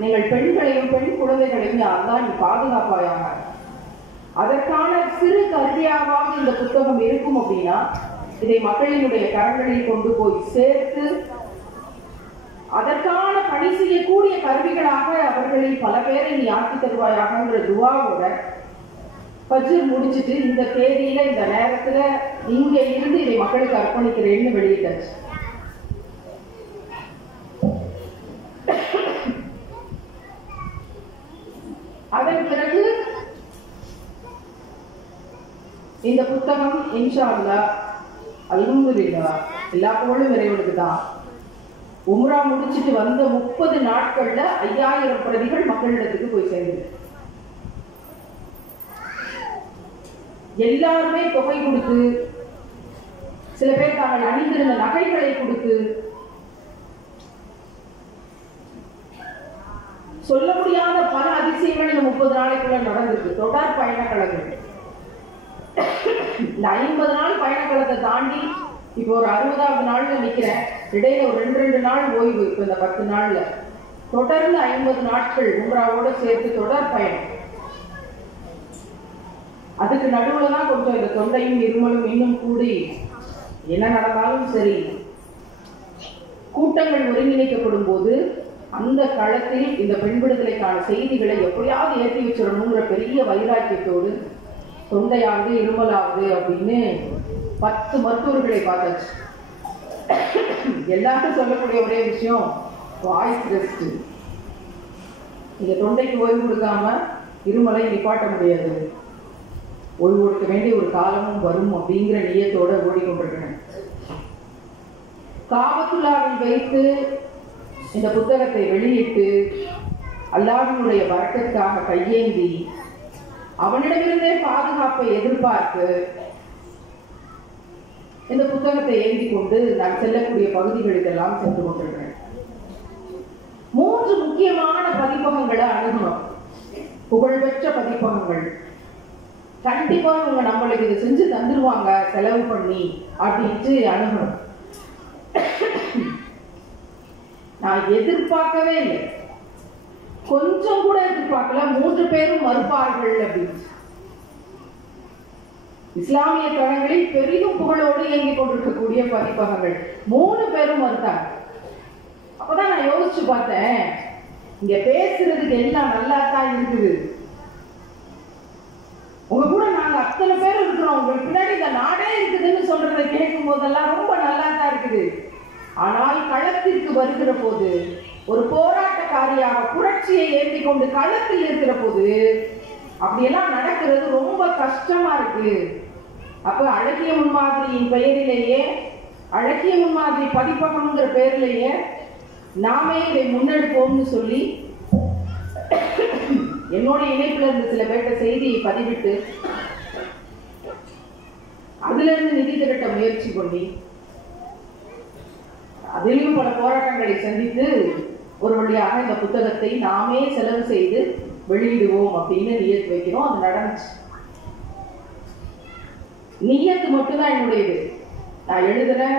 நீங்கள் பெண்களையும் பெண் குழந்தைகளையும் யார்தான் பாதுகாப்பாயாக, அதற்கான சிறு கருவியாவது இந்த புத்தகம் இருக்கும் அப்படின்னா இதை மக்களினுடைய கரங்களில் கொண்டு போய் சேர்த்து அதற்கான பணி செய்யக்கூடிய கருவிகளாக அவர்களில் பல பேரை நீ ஆக்கி தருவாயாகங்கிற துவாவோட பஜ்ர் முடிச்சுட்டு இந்த தேதியில இந்த நேரத்துல இங்க இருந்து இதை மக்களுக்கு அர்ப்பணிக்கிறேன்னு வெளியிட்டாச்சு. இன்ஷா அல்லாஹ் அல்ஹம்துலில்லாஹ் எல்லா புகழும் இறைவனுக்கு தான். உம்ரா முடிச்சுட்டு வந்த 30 நாட்கள்ல 5000 பிரதிகள் மக்களிடத்துக்கு போய் சேர்ந்தது. எல்லாருமே தொகை கொடுத்து, சில பேர் தாங்கள் அணிந்திருந்த நகைகளை கொடுத்து, சொல்ல முடியாத பல அதிசயங்கள் இந்த 30 நாளைக்குள்ள நடந்திருக்கு. தொடர் பயணக்கழகம் இந்த 50 நாள் பயணக்கழகத்தை தாண்டி இப்போ ஒரு 60வது நாள்ல நிக்கிறேன். இடையில ஒரு 2 நாள் ஓய்வு. இப்போ இந்த 10 நாள்ல தொடர்ந்து 50 நாட்கள் உம்ராவோட சேர்த்து தொடர் பயணம். அதுக்கு நடுவுல தான் கொஞ்சம் இந்த தொண்டையும் இருமலும் இன்னும் கூடி, என்ன நடந்தாலும் சரி, கூட்டங்கள் ஒருங்கிணைக்கப்படும் போது அந்த களத்தில் இந்த பெண் விடுதலைக்கான செய்திகளை எப்படியாவது ஏற்றி வச்சிடணுங்கிற பெரிய வைராக்கியத்தோடு தொண்டையாவது இருமலாவது அப்படின்னு 10 மருத்துவர்களை பார்த்தாச்சு. எல்லாருக்கும் சொல்லக்கூடிய ஒரே விஷயம் வாய்ஸ் ரெஸ்ட். நீங்க தொண்டைக்கு ஓய்வு கொடுக்காம இருமலை நிப்பாட்ட முடியாது. ஓய்வு கொடுக்க வேண்டிய ஒரு காலமும் வரும் அப்படிங்கிற நியத்தோட ஓடிக்கொண்டிருக்கிறேன். காபத்துல்லாவில் வைத்து இந்த புத்தகத்தை வெளியிட்டு அல்லாஹ்வினுடைய பரக்கத்துக்காக கையேந்தி அவனிடமிருந்தே பாதுகாப்பை எதிர்பார்த்து இந்த புத்தகத்தை ஏந்தி கொண்டு நான் செல்லக்கூடிய பகுதிகளுக்கெல்லாம் சென்று கொண்டிருக்கிறேன். 3 முக்கியமான பதிப்பகங்களை அணுகணும். புகழ்பெற்ற பதிப்பகங்கள். கண்டிப்பா இவங்க நம்மளுக்கு இதை செஞ்சு தந்துருவாங்க செலவு பண்ணி அப்படின்ட்டு அணுகணும். நான் எதிர்பார்க்கவே இல்லை, கொஞ்சம் கூட எதிர்பார்க்கல. 3 பேரும் மறுப்பார்கள் அப்படின்னு. இஸ்லாமிய தளங்களில் பெரிதும் புகழோடு இயங்கிக் கொண்டிருக்கக்கூடிய பதிப்பகங்கள் 3 பேரும் மறுத்தாங்க. அப்பதான் நான் யோசிச்சு பார்த்தேன், இங்க பேசுறதுக்கு எல்லாம் நல்லா தான் இருக்குது. உங்க கூட நாங்க அத்தனை பேர் இருக்கிறோம், உங்களுக்கு பின்னாடி இந்த நாடே இருக்குதுன்னு சொல்றதை கேட்கும் போதெல்லாம் ரொம்ப நல்லா தான் இருக்குது. ஆனால் களத்திற்கு வருகிற போது, ஒரு போராட்டக்காரியாக புரட்சியை ஏந்தி கொண்டு களத்தில் இருக்கிற போது அப்படியெல்லாம் நடக்கிறது ரொம்ப கஷ்டமா இருக்கு. அப்ப அழகிய முன்மாதிரியின் பெயரிலேயே, அழகிய முன்மாதிரி பதிப்பகம்ங்கிற பெயரிலேயே நாமே இதை முன்னெடுப்போம்னு சொல்லி என்னோட இணைப்புல இருந்து சில பேர்ட்ட செய்தியை பதிவிட்டு அதுல இருந்து நிதி திரட்ட முயற்சி பண்ணி அதிலும் பல போராட்டங்களை சந்தித்து ஒரு வழியாக இந்த புத்தகத்தை நாமே செலவு செய்து வெளியிடுவோம் அப்படின்னு நியத்து வைக்கிறோம். அது நடந்துச்சு. நியத்து மட்டும்தான் என்னுடையது. நான் எழுதுறேன்,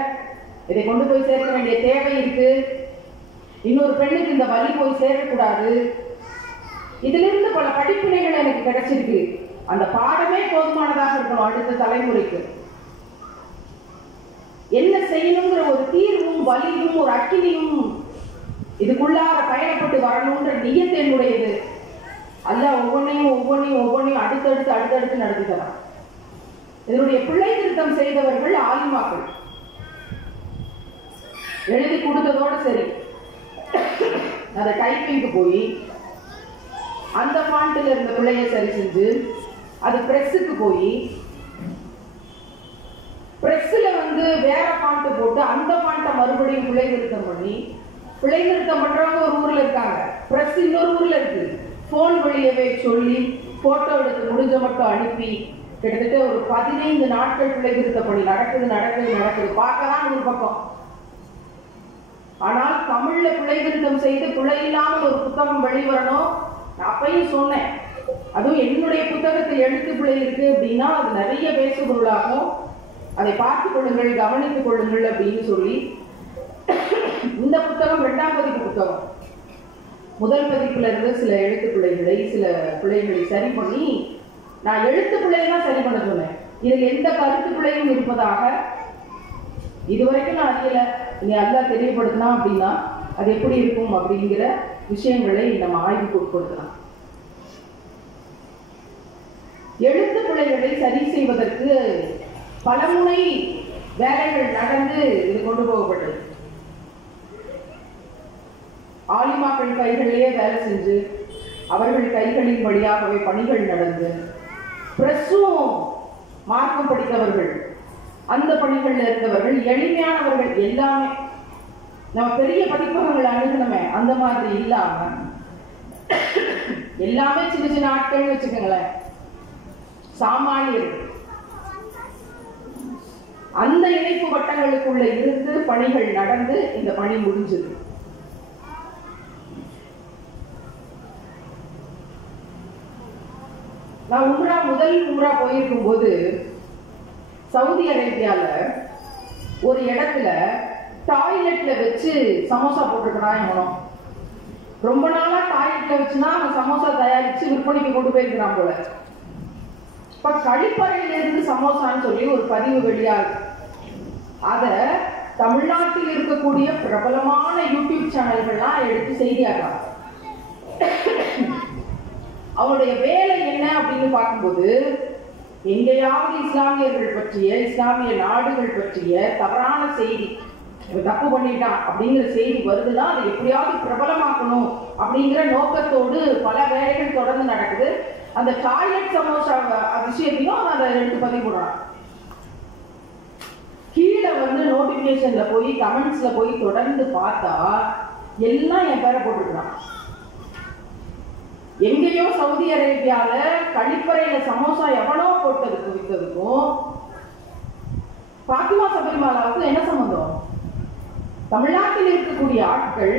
இதை கொண்டு போய் சேர்க்க வேண்டிய தேவை இருக்கு, இன்னொரு பெண்ணுக்கு இந்த வழி போய் சேரக்கூடாது, இதிலிருந்து பல படிப்பினைகள் எனக்கு கிடைச்சிருக்கு. அந்த பாடமே போதுமானதாக இருக்கணும் அடுத்த தலைமுறைக்கு. என்ன செய்யணுங்கிற ஒரு தீர்வும் வலியும் ஒரு அக்கினியும் இதுக்குள்ளாக பயணப்பட்டு வரணும்ன்ற நியத்து என்னுடையது. அல்லாஹ் ஒவ்வொன்றையும் அடுத்தடுத்து நடத்தி தரான். இதனுடைய பிள்ளை திருத்தம் செய்தவர்கள் ஆலிமாக்கள். எழுதி கொடுத்ததோடு சரி, அதை டைப்பிங்க்கு போய் அந்த பாண்டில் இருந்த பிள்ளையை சரி செஞ்சு அது பிரஸுக்கு போய் பிரஸ்ல வேற பாண்ட் போட்டு அந்த பாண்டை மறுபடியும் பிழை திருத்தம் பண்ணி, பிழை திருத்தம் பண்றவங்க ஒரு ஊர்ல இருக்காங்க, பிரஸ் இன்னொரு ஊர்ல இருக்கு. போன் வழியவே சொல்லி போட்டோ எடுத்து முடிஞ்ச மட்டும் அனுப்பி கிட்டத்தட்ட ஒரு 15 நாட்கள் பிழை திருத்த பணி நடக்குது. பார்க்கலாம் ஒரு பக்கம். ஆனால் தமிழ்ல பிழை திருத்தம் செய்து பிழை இல்லாமல் ஒரு புத்தகம் வெளிவரணும். அப்பையும் சொன்னேன், அதுவும் என்னுடைய புத்தகத்தில் எழுத்து பிழை இருக்கு அப்படின்னா அது நிறைய பேசுபொருளாகும், அதை பார்த்துக் கொள்ளுங்கள், கவனித்துக் கொள்ளுங்கள் அப்படின்னு சொல்லி இந்த புத்தகம் 2ஆம் பதிப்பு புத்தகம். முதல் பதிப்புல இருந்து சில எழுத்து பிழைகளை, சில பிழைகளை சரி பண்ணி நான் எழுத்து பிழையெல்லாம் சரி பண்ண சொன்னேன். இதில் எந்த கருத்து பிழையும் இருப்பதாக இதுவரைக்கும் நான் அறியல. இனி அல்லாஹ் தெரியப்படுத்தினா அப்படின்னா அது எப்படி இருக்கும் அப்படிங்கிற விஷயங்களை நம்ம ஆய்வுக்கு உட்படுத்தலாம். எழுத்து பிழைகளை சரி செய்வதற்கு பலமுறை வேலைகள் நடந்து இது கொண்டு போகப்பட்டது. ஆலிமாக்கள் கைகளிலேயே வேலை செஞ்சு அவர்கள் கைகளின் வழியாகவே பணிகள் நடந்து, பிரஸ்ஸும் மார்க்கம் படித்தவர்கள் அந்த பணிகள்ல இருந்தவர்கள், எளிமையானவர்கள் எல்லாமே. நம்ம பெரிய பதிப்பகங்கள் அணுகணுமே அந்த மாதிரி இல்லாம எல்லாமே சின்ன சின்ன ஆட்கள் வச்சுக்கோங்களேன், சாமானியர்கள். அந்த இணைப்பு வட்டங்களுக்குள்ள இருந்து பணிகள் நடந்து இந்த பணி முடிஞ்சது. நான் முதல் உம்ரா போயிருக்கும் போது சவுதி அரேபியால ஒரு இடத்துல டாய்லெட்ல வச்சு சமோசா போட்டுக்கிறான். இவனும் ரொம்ப நாளா டாய்லெட்ல வச்சுன்னா அவன் சமோசா தயாரிச்சு விற்பனைக்கு கொண்டு போயிருக்கிறான் போல. இப்ப கழிப்பறையில இருந்து சமோசான்னு சொல்லி ஒரு பதிவு வெளியாகுது. அத தமிழ்நாட்டில் இருக்கக்கூடிய பிரபலமான யூடியூப் சேனல்கள்லாம் எடுத்து செய்தியாக்குறாங்க. அவருடைய வேலை என்ன அப்படின்னு பார்க்கும்போது, எங்கேயாவது இஸ்லாமியர்கள் பற்றிய, இஸ்லாமிய நாடுகள் பற்றிய தவறான செய்தி, தப்பு பண்ணிட்டான் அப்படிங்கிற செய்தி வருதுன்னா அதை எப்படியாவது பிரபலமாக்கணும் அப்படிங்கிற நோக்கத்தோடு பல வேலைகள் தொடர்ந்து நடக்குது. அந்த டாய்லெட் சமோசா விஷயத்தையும் அதை எடுத்து பதிவு போடுறான். கீழே நோட்டிபிகேஷன்ல போய் கமெண்ட்ஸ்ல போய் தொடர்ந்து பார்த்தா எல்லாம் என் பேரை போட்டுருக்கான். எங்கேயோ சவுதி அரேபியால கழிப்பறையில சமோசா எவனோ போட்டதுக்கு வித்ததுக்கும் பாத்திமா சபரிமாலாவுக்கு என்ன சம்பந்தம்? தமிழ்நாட்டில் இருக்கக்கூடிய ஆட்கள்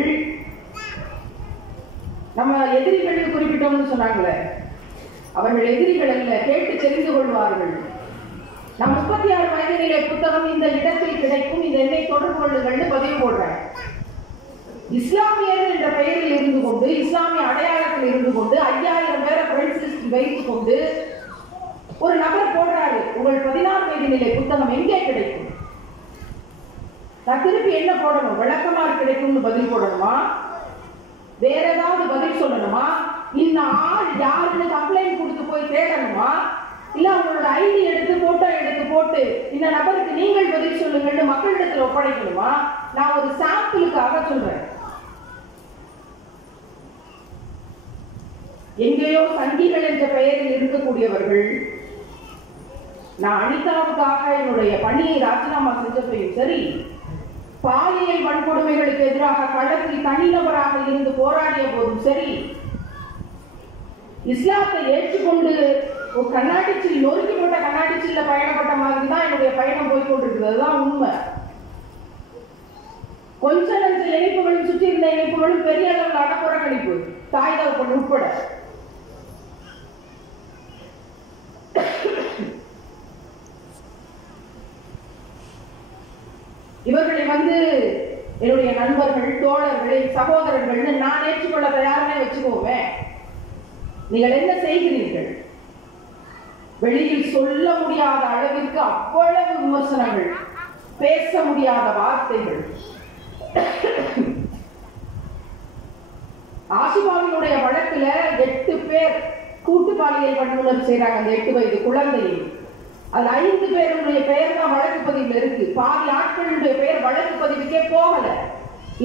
நம்ம எதிரிகள் குறிப்பிட்டோம்னு சொன்னாங்களே, அவர்கள் எதிரிகள் அல்ல, கேட்டு தெரிந்து கொள்வார்கள். நான் 36 வயதிலே புத்தகம் இந்த இடத்தில் கிடைக்கும், இந்த எண்ணை தொடர்பு கொள்ளுங்கள்னு பதிவு போடுறேன். இஸ்லாமியர் என்ற பெயரில் இருந்து கொண்டு, இஸ்லாமிய அடையாளத்தில் இருந்து கொண்டு 5000 பேரை ஃப்ரெண்ட்ஸ் லிஸ்ட் வைத்துக் கொண்டு ஒரு நபர் போடுறாரு, உங்கள் 16 வயதிலே புத்தகம் எங்கே கிடைக்கும்? நான் திருப்பி என்ன போடணும்? விளக்கமாக கிடைக்கும்னு பதில் போடணுமா? வேற ஏதாவது பதில் சொல்லணுமா? இந்த ஆள் யாருன்னு கம்ப்ளைண்ட் கொடுத்து போய் தேடணுமா? இல்ல அவங்களோட ஐடி எடுத்து போட்டோ எடுத்து போட்டு இந்த நபருக்கு நீங்கள் பதில் சொல்லுங்கன்னு மக்களிடத்தில் ஒப்படைக்கணுமா? நான் ஒரு சாம்பிளுக்காக சொல்றேன். எங்கேயோ சங்கிகள் என்ற பெயரில் இருக்கக்கூடியவர்கள், நான் அனிதாவுக்காக என்னுடைய பணியை ராஜினாமா செஞ்சப்பையும் சரி, பாலியல் வன்கொடுமைகளுக்கு எதிராக களத்தில் தனிநபராக இருந்து போராடிய போதும் சரி, இஸ்லாத்தை ஏற்றுக்கொண்டு ஒரு கண்ணாடி சில் நொறுக்கி போட்ட கண்ணாடி சில்ல பயணப்பட்ட மாதிரி தான் என்னுடைய பயணம் போய்கொண்டிருக்கிறது. அதுதான் உண்மை. கொஞ்ச நஞ்ச இணைப்புகளும் சுற்றி இருந்த இணைப்புகளும் பெரிய அளவில் அடப்புறக்கணிப்பு, தாய் தகப்பன் உட்பட. இவர்களை என்னுடைய நண்பர்கள், தோழர்கள், சகோதரர்கள் நான் ஏற்றுக்கொள்ள தயாரே வச்சுக்கோமே. நீங்கள் என்ன செய்கிறீர்கள்? வெளியில் சொல்ல முடியாத அளவிற்கு அவ்வளவு விமர்சனங்கள், பேச முடியாத வார்த்தைகள். ஆசிபாவினுடைய வழக்குல 8 பேர் கூட்டு பாலியல் வன்முறை செய்யறாங்க. அந்த 8 வயது குழந்தையை, அது 5 பேருடைய பெயர் தான் வழக்கு பதிவில் இருக்கு. பாதி ஆட்களுடைய பெயர் வழக்கு பதிவுக்கே போகல.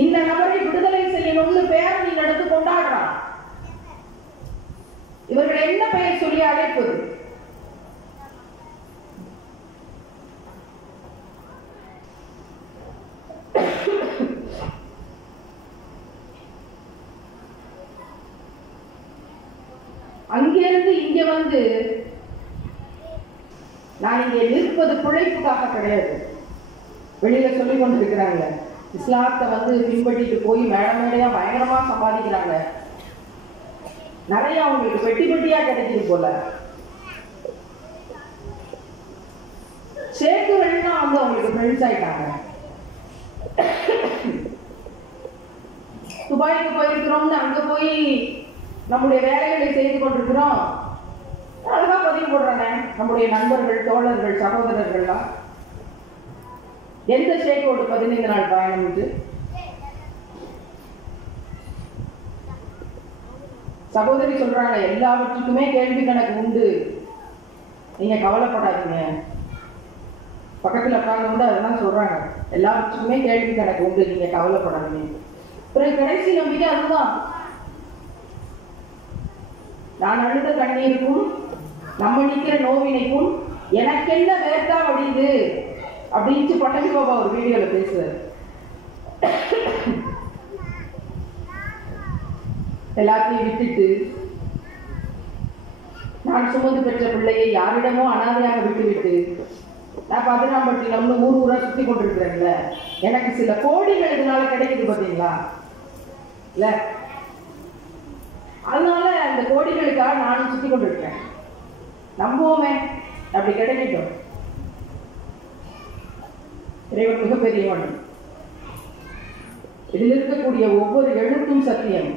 இந்த நபரை விடுதலை செய்யணும்னு பேரணி நடந்து கொண்டாடுறான். இவர்கள் என்ன பெயர் சொல்லி அழைப்பது? அங்கிருந்து இங்க நான் இங்கே நிற்பது பிழைப்புக்காக கிடையாது. வெளியில சொல்லிக் கொண்டிருக்கிறாங்க, இஸ்லாத்தை பின்பற்றிட்டு போய் மேடையா பயங்கரமா சம்பாதிக்கிறாங்க, நிறைய அவங்களுக்கு பெட்டி பெட்டியா கிடைக்குது போல. ஷேக்குகள்னா அவங்களுக்கு ஃப்ரெண்ட்ஸ் ஆயிட்டாங்க. துபாய்க்கு போயிருக்கிறோம்னு அங்க போய் நம்முடைய வேலைகளை செய்து கொண்டிருக்கிறோம். அழகா பதிவு போடுறாங்க நம்முடைய நண்பர்கள், தோழர்கள், சகோதரர்கள்லாம். எந்த ஷேக்கோடு 15 நாள் பயணம்? சகோதரி சொல்றாங்க, எல்லாவற்றுக்குமே கேள்வி கணக்கு உண்டு, நீங்க கவலைப்படாதீங்க. பக்கத்துல உட்கார்ந்து அதெல்லாம் சொல்றாங்க, எல்லாவற்றுக்குமே கேள்வி கணக்கு உண்டு, நீங்க கவலைப்படாதீங்க. கடைசி நம்பிக்கை அதுதான். நான் அழுத கண்ணீருக்கும் நம்ம நிக்கிற நோவினைக்கும் எனக்கென்ன வேர்த்தா வடிது, அப்படின்னு பட்டகி பாபா ஒரு வீடியோல பேசுறாரு. எல்லாத்தையும் விட்டுட்டு நான் சுமந்து பெற்ற பிள்ளையை யாரிடமோ அனாதையாக விட்டுவிட்டு நான் பதினாம்பட்டினம்னு ஊர் ஊரா சுத்தி கொண்டிருக்கிறேன்ல, எனக்கு சில கோடிகள் இதனால கிடைக்குது பாத்தீங்களா இல்ல, அதனால அந்த கோடிகளுக்காக நானும் சுத்தி கொண்டிருக்கிறேன். நம்புவோமே, அப்படி கிடைக்கட்டும். இறைவன் மிகப்பெரியவன். இதில் இருக்கக்கூடிய ஒவ்வொரு எழுத்தும் சத்தியம்.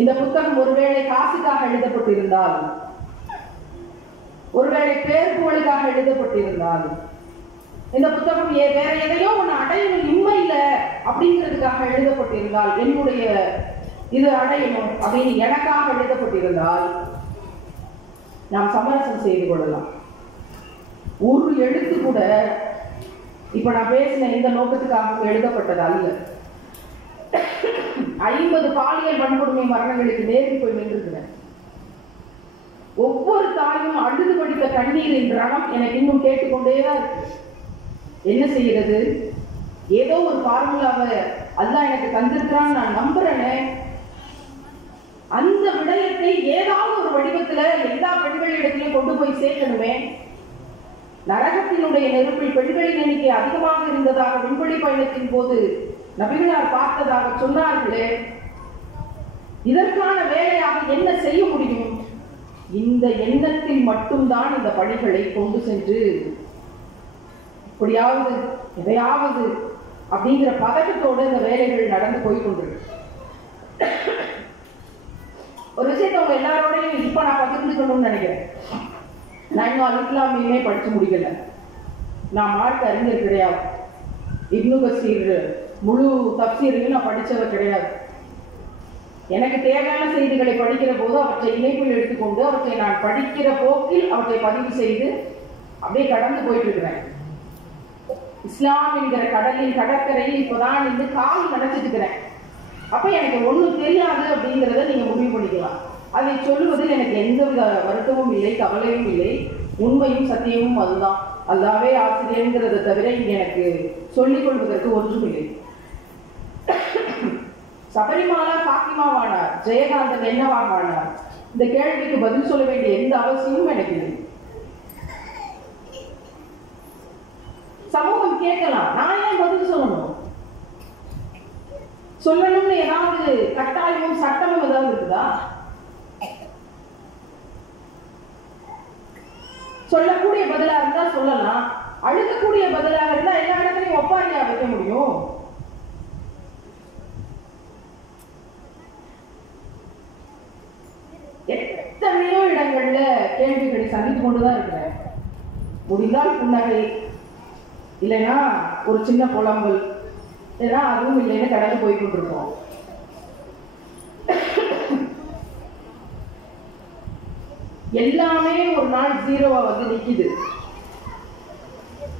இந்த புத்தகம் ஒருவேளை காசுக்காக எழுதப்பட்டிருந்தால், ஒருவேளை பேர் புகழுக்காக எழுதப்பட்டிருந்தால், இந்த புத்தகம் வேற எதையோ ஒன்று அடையணும் இம்மையில அப்படிங்கிறதுக்காக எழுதப்பட்டிருந்தால், என்னுடைய இது அடையணும் அப்படின்னு எனக்காக எழுதப்பட்டிருந்தால் நாம் சமரசம் செய்து கொள்ளலாம். ஒரு எழுத்து கூட இப்ப நான் பேசின இந்த நோக்கத்துக்காக எழுதப்பட்டது அல்ல. 50 பாலியல் வன்கொடுமை மரணங்களுக்கு நேரில் போய் நின்றிருக்கிறேன். ஒவ்வொரு தாயும் அழுது படித்த கண்ணீரின் ரணம் எனக்கு இன்னும் கேட்டுக்கொண்டேதான் இருக்கு. என்ன செய்யறது? ஏதோ ஒரு ஃபார்முலாவை அல்லாஹ் எனக்கு தந்திருக்கிறான்னு நான் நம்புறேனே, அந்த விடயத்தை ஏதாவது ஒரு வடிவத்துல எல்லா பெண்களிடத்திலும் கொண்டு போய் சேர்க்கணுமே. நரகத்தினுடைய நெருப்பில் பெண்களின் எண்ணிக்கை அதிகமாக இருந்ததாக விண்வெளி பயணத்தின் போது நபிகளார் பார்த்ததாக சொன்னார்களே, இதற்கான வேலையாக என்ன செய்ய முடியும்? இந்த எண்ணத்தில் மட்டும்தான் இந்த பணிகளை கொண்டு சென்று எப்படியாவது எதையாவது அப்படிங்கிற பதட்டத்தோடு இந்த வேலைகள் நடந்து போய்கொண்டிருக்கு. ஒரு விஷயத்தை அவங்க எல்லாரோடையும் இப்ப நான் பகிர்ந்துக்கணும்னு நினைக்கிறேன். நான் இன்னும் இஸ்லாமியுமே படிச்சு முடிக்கல. நான் மார்க் அறிஞர் கிடையாது. இப்னு கசீர் முழு தப்சீரையும் நான் படிச்சவர் கிடையாது. எனக்கு தேவையான செய்திகளை படிக்கிற போது அவற்றை இணைப்பில் எடுத்துக்கொண்டு அவற்றை நான் படிக்கிற போக்கில் அவற்றை பதிவு செய்து அப்படியே கடந்து போயிட்டு இருக்கிறேன். இஸ்லாம் என்கிற கடலின் கடற்கரையில் இப்பதான் இருந்து கால் நினைச்சிட்டு இருக்கிறேன். அப்ப எனக்கு ஒண்ணும் தெரியாது அப்படிங்கிறத நீங்க முடிவு பண்ணிக்கலாம். அதை சொல்லுவதில் எனக்கு எந்தவித வருத்தமும் இல்லை, கவலையும் இல்லை. உண்மையும் சத்தியமும் அதுதான். அல்லாவே ஆசிரியர்ங்கிறத தவிர இங்க எனக்கு சொல்லிக் கொள்வதற்கு ஒன்றும் இல்லை. சபரிமாலா பாத்திமாவானார், ஜெயகாந்தன் என்னவாக ஆனார்? இந்த கேள்விக்கு பதில் சொல்ல வேண்டிய எந்த அவசியமும் எனக்கு இல்லை. சமூகம் கேட்கலாம், நான் ஏன் பதில் சொல்லணும்? சொல்லணும்னு ஏதாவது கட்டாயமும் சட்டமும் ஏதாவது இருக்குதா? சொல்லக்கூடிய பதிலா இருந்தா சொல்லலாம், அழுகக்கூடிய பதிலாக இருந்தா எல்லா இடத்துலையும் ஒப்பாரியா வைக்க முடியும். எத்தனையோ இடங்கள்ல கேள்விகளை சந்தித்து கொண்டுதான் இருக்கிறேன். முடிந்தால் புன்னகை, இல்லைன்னா ஒரு சின்ன புலம்பல், இல்லைன்னா அதுவும் இல்லைன்னு கடந்து போய்கொண்டிருக்கோம். எல்லாமே ஒரு நாள் ஜீரோவா வந்து நிக்குது.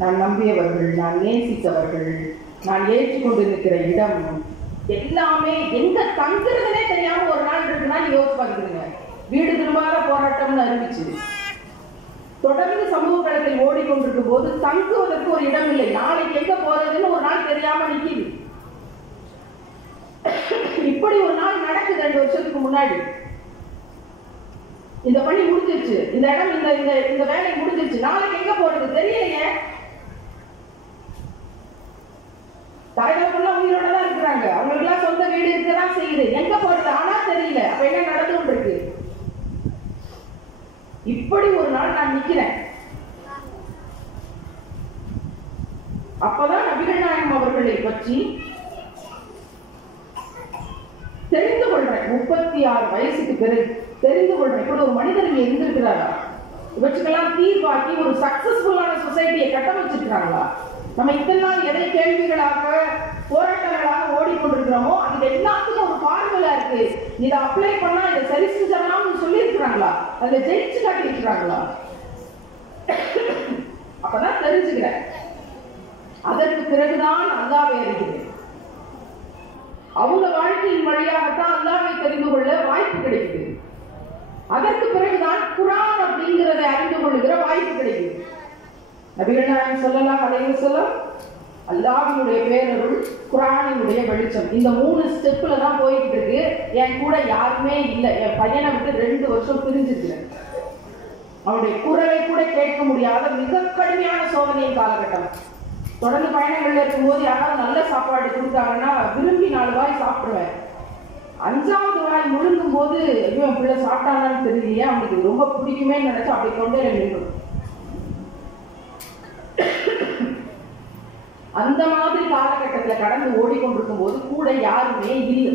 நான் நம்பியவர்கள், நான் நேசித்தவர்கள், நான் ஏற்றுக்கொண்டு இருக்கிற இடம் எல்லாமே எங்க தங்குறதுனே தெரியாம ஒரு நாள் இருக்குன்னா நீங்க யோசிச்சு பார்த்துருங்க. வீடு திரும்பாத போராட்டம்னு அறிவிச்சு தொடர்ந்து சமூக களத்தில் ஓடிக்கொண்டிருக்கும் போது தங்குவதற்கு ஒரு இடம் இல்லை. நாளைக்கு எங்க போறதுன்னு ஒரு நாள் தெரியாம நிக்குது. இப்படி ஒரு நாள் நடக்குது 2 வருஷத்துக்கு முன்னாடி. இந்த பணி முடிஞ்சிருச்சு, இந்த இடம் இந்த வேலை முடிஞ்சிருச்சு, நாளைக்கு எங்க போறது தெரியலையே. தாய்மார்கள்லாம் உயிரோட தான் இருக்கிறாங்க, அவங்களுக்கு எல்லாம் சொந்த வீடு இருக்கதான் செய்யுது, எங்க போறது ஆனா தெரியல. அப்ப என்ன நடந்து கொண்டிருக்கு? இப்படி ஒரு நாள் நான் நிக்கிறேன். அப்பதான் நபிகள் நாயகம் அவர்களை பற்றி தெரிந்து கொள்றேன். 36 வயசுக்கு பிறகு தெரிந்து கொள்றேன். இப்படி ஒரு மனிதர் இங்க இருந்திருக்கிறாரா? இவற்றுக்கெல்லாம் தீர்வாக்கி ஒரு சக்சஸ்ஃபுல்லான சொசைட்டியை கட்டமைச்சிருக்கிறாங்களா? நம்ம இத்தனை நாள் எதை கேள்விகளாக போராட்டங்களாக ஓடிக்கொண்டிருக்கிறோமோ அது எல்லாத்துக்கும் ஒரு ஃபார்முலா இருக்கு. இதை அப்ளை பண்ணா இதை சரி செஞ்சிடலாம்னு சொல்லி இருக்கிறாங்களா? அதை ஜெயிச்சு காட்டி இருக்கிறாங்களா? அப்பதான் தெரிஞ்சுக்கிறேன். அதற்கு பிறகுதான் அல்லாஹ்வை அறிகிறேன். அவங்க வாழ்க்கையின் வழியாகத்தான் அல்லாஹ்வை தெரிந்து கொள்ள வாய்ப்பு கிடைக்குது. அதற்கு பிறகுதான் குர்ஆன் அப்படிங்கிறதை அறிந்து கொள்ளுகிற வாய்ப்பு கிடைக்குது. நபிகள் நாயகம் ஸல்லல்லாஹு அலைஹி வஸல்லம், அல்லாஹ்வினுடைய பேரருள், குர்ஆனினுடைய வெளிச்சம், இந்த 3 ஸ்டெப்ல தான் போயிட்டு இருக்கு. என் கூட யாருமே இல்லை. என் பையனை விட்டு 2 வருஷம் பிரிஞ்சிருக்கிறேன். அவனுடைய குரலை கூட கேட்க முடியாத மிக கடுமையான சோதனையின் காலகட்டம். தொடர்ந்து பயணங்கள்ல இருக்கும்போது யாராவது நல்ல சாப்பாடு கொடுத்தாங்கன்னா விரும்பி 4 வாய் சாப்பிடுவேன். 5வது வாய் முழுங்கும் போது ஐயோ என் பிள்ளை சாப்பிட்டாங்கன்னு தெரியலையே, அவனுக்கு ரொம்ப பிடிக்குமே நினைச்சு அப்படி கொண்டே நின்றுடும். அந்த மாதிரி காலகட்டத்தில் கடந்து ஓடிக்கொண்டிருக்கும் போது கூட யாருமே இல்லை.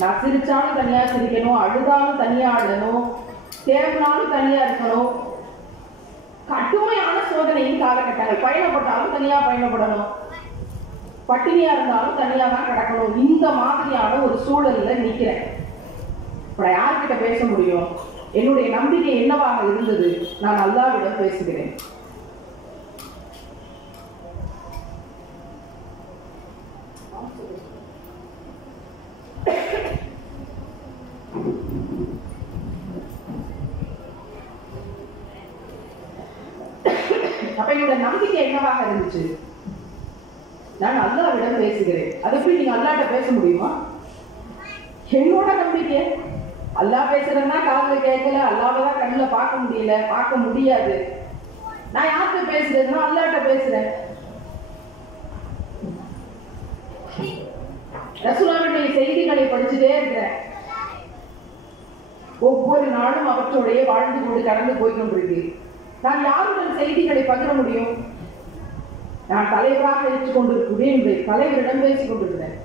நான் சிரிச்சாலும் தனியா சிரிக்கணும், அழுதாலும் தனியா அழணும், தேர்னாலும் தனியா இருக்கணும். கடுமையான சோதனையின் காலகட்டங்கள். பயணப்பட்டாலும் தனியா பயணப்படணும், பட்டினியா இருந்தாலும் தனியா தான் கிடக்கணும். இந்த மாதிரியான ஒரு சூழல்ல நிக்கிறேன். இப்ப யார்கிட்ட பேச முடியும்? என்னுடைய நம்பிக்கை என்னவாக இருந்தது? நான் அல்லாஹ்விடம் பேசுகிறேன். அப்ப என்னோட நம்பிக்கை என்னவாக இருந்துச்சு? நான் அல்லாஹ்விடம் பேசுகிறேன். அது எப்படி நீங்க அல்லாஹ்ட்ட பேச முடியுமா? என்னோட நம்பிக்கை அல்லாஹ் பேசுறதுன்னா காதுல கேட்கல, அல்லாஹ்வை தான் கண்ணுல பார்க்க முடியல, பார்க்க முடியாது. நான் யார்கிட்ட பேசுறதுன்னா அல்லாஹ்ட்ட பேசுறேன். ரசூலுல்லாஹ்வுடைய செய்திகளை படிச்சுட்டே இருக்கிறேன். ஒவ்வொரு நாளும் அவற்றோடைய வாழ்ந்து கொண்டு கடந்து போய்கொண்டிருக்கு. நான் யாருடன் செய்திகளை பகிர முடியும்? நான் தலைவராக ஏற்றுக்கொண்டிருக்கிறேன் என்று தலைவரிடம் பேசிக் கொண்டிருக்கிறேன்.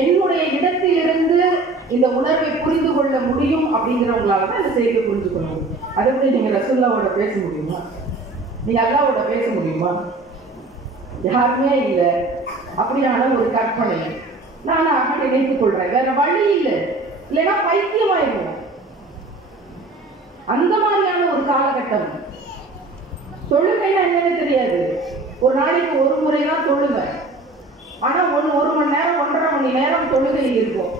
என்னுடைய இடத்திலிருந்து இந்த உணர்வை புரிந்து கொள்ள முடியும் அப்படிங்கிறவங்களால தான் இந்த செய்தியை புரிந்து கொள்ள முடியும். அதை விட நீங்க ரசூலுல்லாஹ்வோட பேச முடியுமா? நீங்க அல்லாஹ்வோட பேச முடியுமா? யாருமே இல்லை. அப்படியான ஒரு கற்பனை நான் நினைத்துக் கொள்றேன். வேற வழி இல்லை, இல்லைன்னா பைத்தியமாயிடும். அந்த மாதிரியான ஒரு காலகட்டம். தொழுகைன்னா என்னன்னு தெரியாது. ஒரு நாளைக்கு ஒரு முறை தான் தொழுவேன். ஆனா 1 மணி நேரம் 1.5 மணி நேரம் தொழுகை இருக்கும்.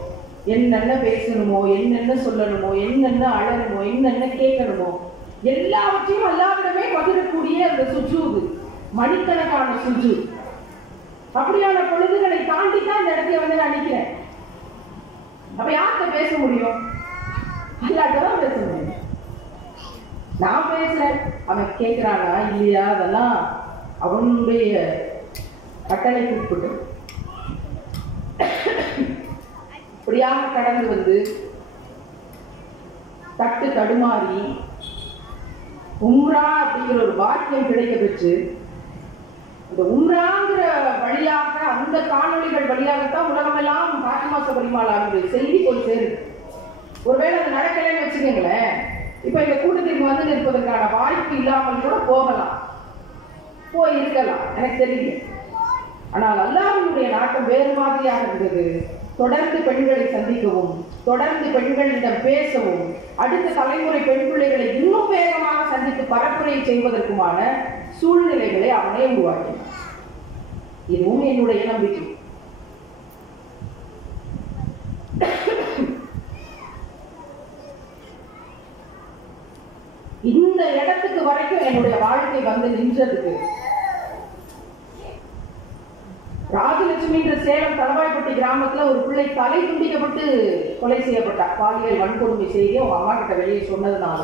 என்னென்ன பேசணுமோ, என்னென்ன சொல்லணுமோ, என்னென்ன அழணுமோ, என்னென்ன கேட்கணுமோ எல்லாவற்றையும் அல்லாஹ்விடமே பகிரக்கூடிய அந்த சுஜூது, மணிக்கணக்கான சுஜூத். அப்படியான பொழுதுகளை தாண்டி தான் இந்த இடத்துல வந்து நான் நிற்கிறேன். அப்ப யார்கிட்ட பேச முடியும்? அல்லாஹ்ட்ட தான் பேச முடியும். நான் பேசுறேன், அவன் கேட்கிறானா இல்லையா, அதெல்லாம் அவனுடைய கட்டளைக்கு உட்பட்டு. இப்படியாக கடந்து வந்து தட்டு தடுமாறி உம்ரா அப்படிங்கிற ஒரு வாக்கியம் கிடைக்க பெற்று, இந்த உம்ராங்கிற வழியாக, அந்த காணொளிகள் வழியாகத்தான் உலகமெல்லாம் பாத்திமா சபரிமாலாவுடைய செய்தி போய் சேருது. ஒருவேளை அது நடக்கலைன்னு வச்சுக்கோங்களேன், இப்ப இந்த கூட்டத்திற்கு வந்து நிற்பதற்கான வாய்ப்பு இல்லாமல் கூட போகலாம், போய் இருக்கலாம், எனக்கு தெரியல. ஆனால் அல்லாஹ்வினுடைய நாட்டம் வேறு மாதிரியாக இருந்தது. தொடர்ந்து பெண்களை சந்திக்கவும், தொடர்ந்து பெண்களிடம் பேசவும், அடுத்த தலைமுறை பெண் பிள்ளைகளை இன்னும் வேகமாக சந்தித்து பரப்புரை செய்வதற்குமான சூழ்நிலைகளை அவனே உருவாக்கினான். இதுவும் என்னுடைய நம்பிக்கை. இந்த இடத்துக்கு வரைக்கும் என்னுடைய வாழ்க்கை வந்து நின்றதுக்கு ராஜலட்சுமி என்ற சேலம் தலவாய்ப்பட்டி கிராமத்துல ஒரு பிள்ளை தலை துண்டிக்கப்பட்டு கொலை செய்யப்பட்டார். பாலியல் வன்கொடுமை செய்தி அவங்க அம்மா கிட்ட வெளியே சொன்னதுனால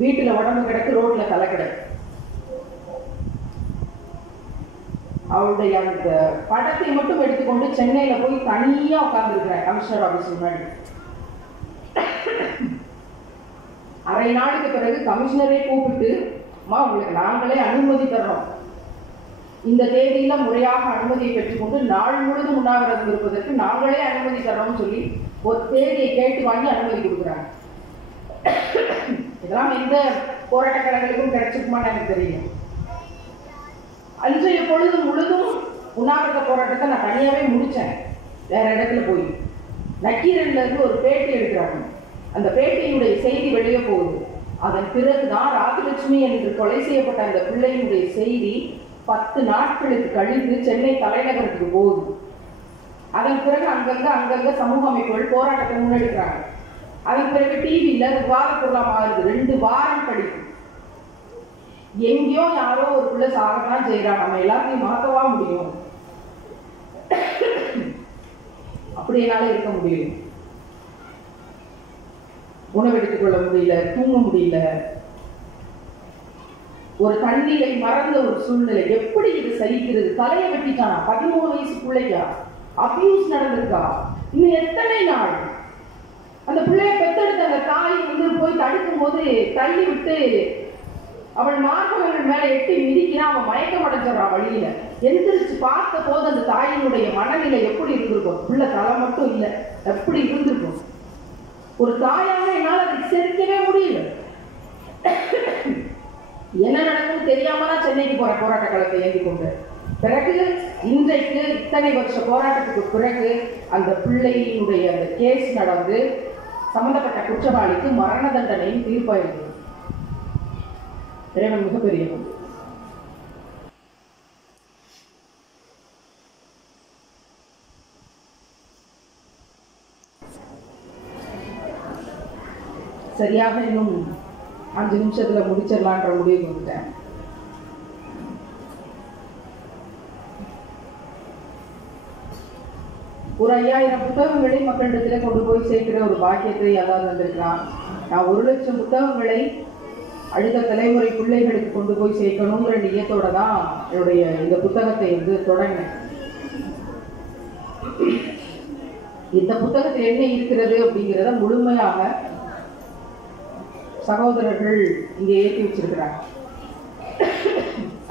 வீட்டுல உடம்பு கிடக்கு, ரோட்ல தலை கிடக்கு. அவளுடைய அந்த படத்தை மட்டும் எடுத்துக்கொண்டு சென்னையில போய் தனியா உட்கார்ந்து இருக்கிறேன் கமிஷனர் ஆபீஸ் முன்னாடி. அரை நாளுக்கு பிறகு கமிஷனரை கூப்பிட்டு, அம்மா உங்களுக்கு நாங்களே அனுமதி தர்றோம், இந்த தேதியில முறையாக அனுமதியை பெற்றுக்கொண்டு நாள் முழுதும் உண்ணாவிரதம் இருப்பதற்கு நாங்களே அனுமதி தர்றோம்னு சொல்லி ஒரு தேதியை கேட்டு வாங்கி அனுமதி கொடுக்குறாங்க. இதெல்லாம் எந்த போராட்டக்காரர்களுக்கும் கிடைச்சிருக்குமான்னு எனக்கு தெரியும். அன்றைய பொழுது முழுதும் உண்ணாவிரத போராட்டத்தை நான் தனியாவே முடிச்சேன். வேற இடத்துல போய் நக்கீரன்ல இருந்து ஒரு பேட்டி எடுக்கிறாங்க. அந்த பேட்டியினுடைய செய்தி வெளியே போகுது. அதன் பிறகுதான் ராஜலட்சுமி என்று கொலை செய்யப்பட்ட அந்த பிள்ளையினுடைய செய்தி 10 நாட்களுக்கு கழித்து சென்னை தலைநகரத்துக்கு போகுது. அதன் பிறகு அங்கங்க சமூக அமைப்புகள் போராட்டத்தை முன்னெடுக்கிறாங்க. அதன் பிறகு டிவியில விவாத பொருளா மாறுது. 2 வாரம் கழிக்கும். எங்கேயோ யாரோ ஒரு பிள்ளை சாகத்தான் செய்யறா, நம்ம எல்லாத்தையும் மாற்றவா முடியும்? அப்படி என்னால இருக்க முடியும். உணவெடுத்துக் கொள்ள முடியல, தூங்க முடியல, ஒரு தண்ணீரை மறந்த ஒரு சூழ்நிலை. எப்படி இது சகிக்கிறது? தலையை வெட்டிட்டானா? 13 வயசு பிள்ளைக்கா அபியூஸ் நடந்திருக்கா? இன்னும் எத்தனை நாள்? அந்த பிள்ளைய பெத்தெடுத்த அந்த தாய் போய் தடுக்கும் போது தள்ளி விட்டு அவள் மார்பகங்கள் மேல எட்டி மிதிக்கிறான். அவன் மயக்கம் அடைஞ்சிடறான் வழியில. எந்திரிச்சு பார்த்த போது அந்த தாயினுடைய மனநிலை எப்படி இருந்திருக்கும்? பிள்ளை தலை மட்டும் இல்லை, எப்படி இருந்திருக்கும்? ஒரு தாயாக என்னால் அதை செலுத்தவே முடியல. என்ன நடக்கும்னு தெரியாம தான் சென்னைக்கு போற போராட்ட களத்தை ஏந்தி கொண்டு பிறகு இன்றைக்கு இத்தனை வருஷ போராட்டத்துக்கு பிறகு அந்த பிள்ளையினுடைய அந்த கேஸ் நடந்து சம்பந்தப்பட்ட குற்றவாளிக்கு மரண தண்டனையும் தீர்ப்பாயிருக்கு. இறைவன் மிகப்பெரிய சரியாக இன்னும் 5 நிமிஷத்துல முடிச்சிடலான்ற முடிவுக்கு வந்துட்டேன். ஒரு 5000 புத்தகங்களை மக்களிடத்துல கொண்டு போய் சேர்க்கிற ஒரு பாக்கியத்தை அதாவது வந்திருக்கிறான். நான் 1,00,000 புத்தகங்களை அடுத்த தலைமுறை பிள்ளைகளுக்கு கொண்டு போய் சேர்க்கணுங்கிற நியத்தோட தான் என்னுடைய இந்த புத்தகத்தை தொடங்கினேன். இந்த புத்தகத்தில் என்ன இருக்கிறது அப்படிங்கிறத முழுமையாக சகோதரர்கள் இங்கே ஏற்றி வச்சிருக்கிறாங்க.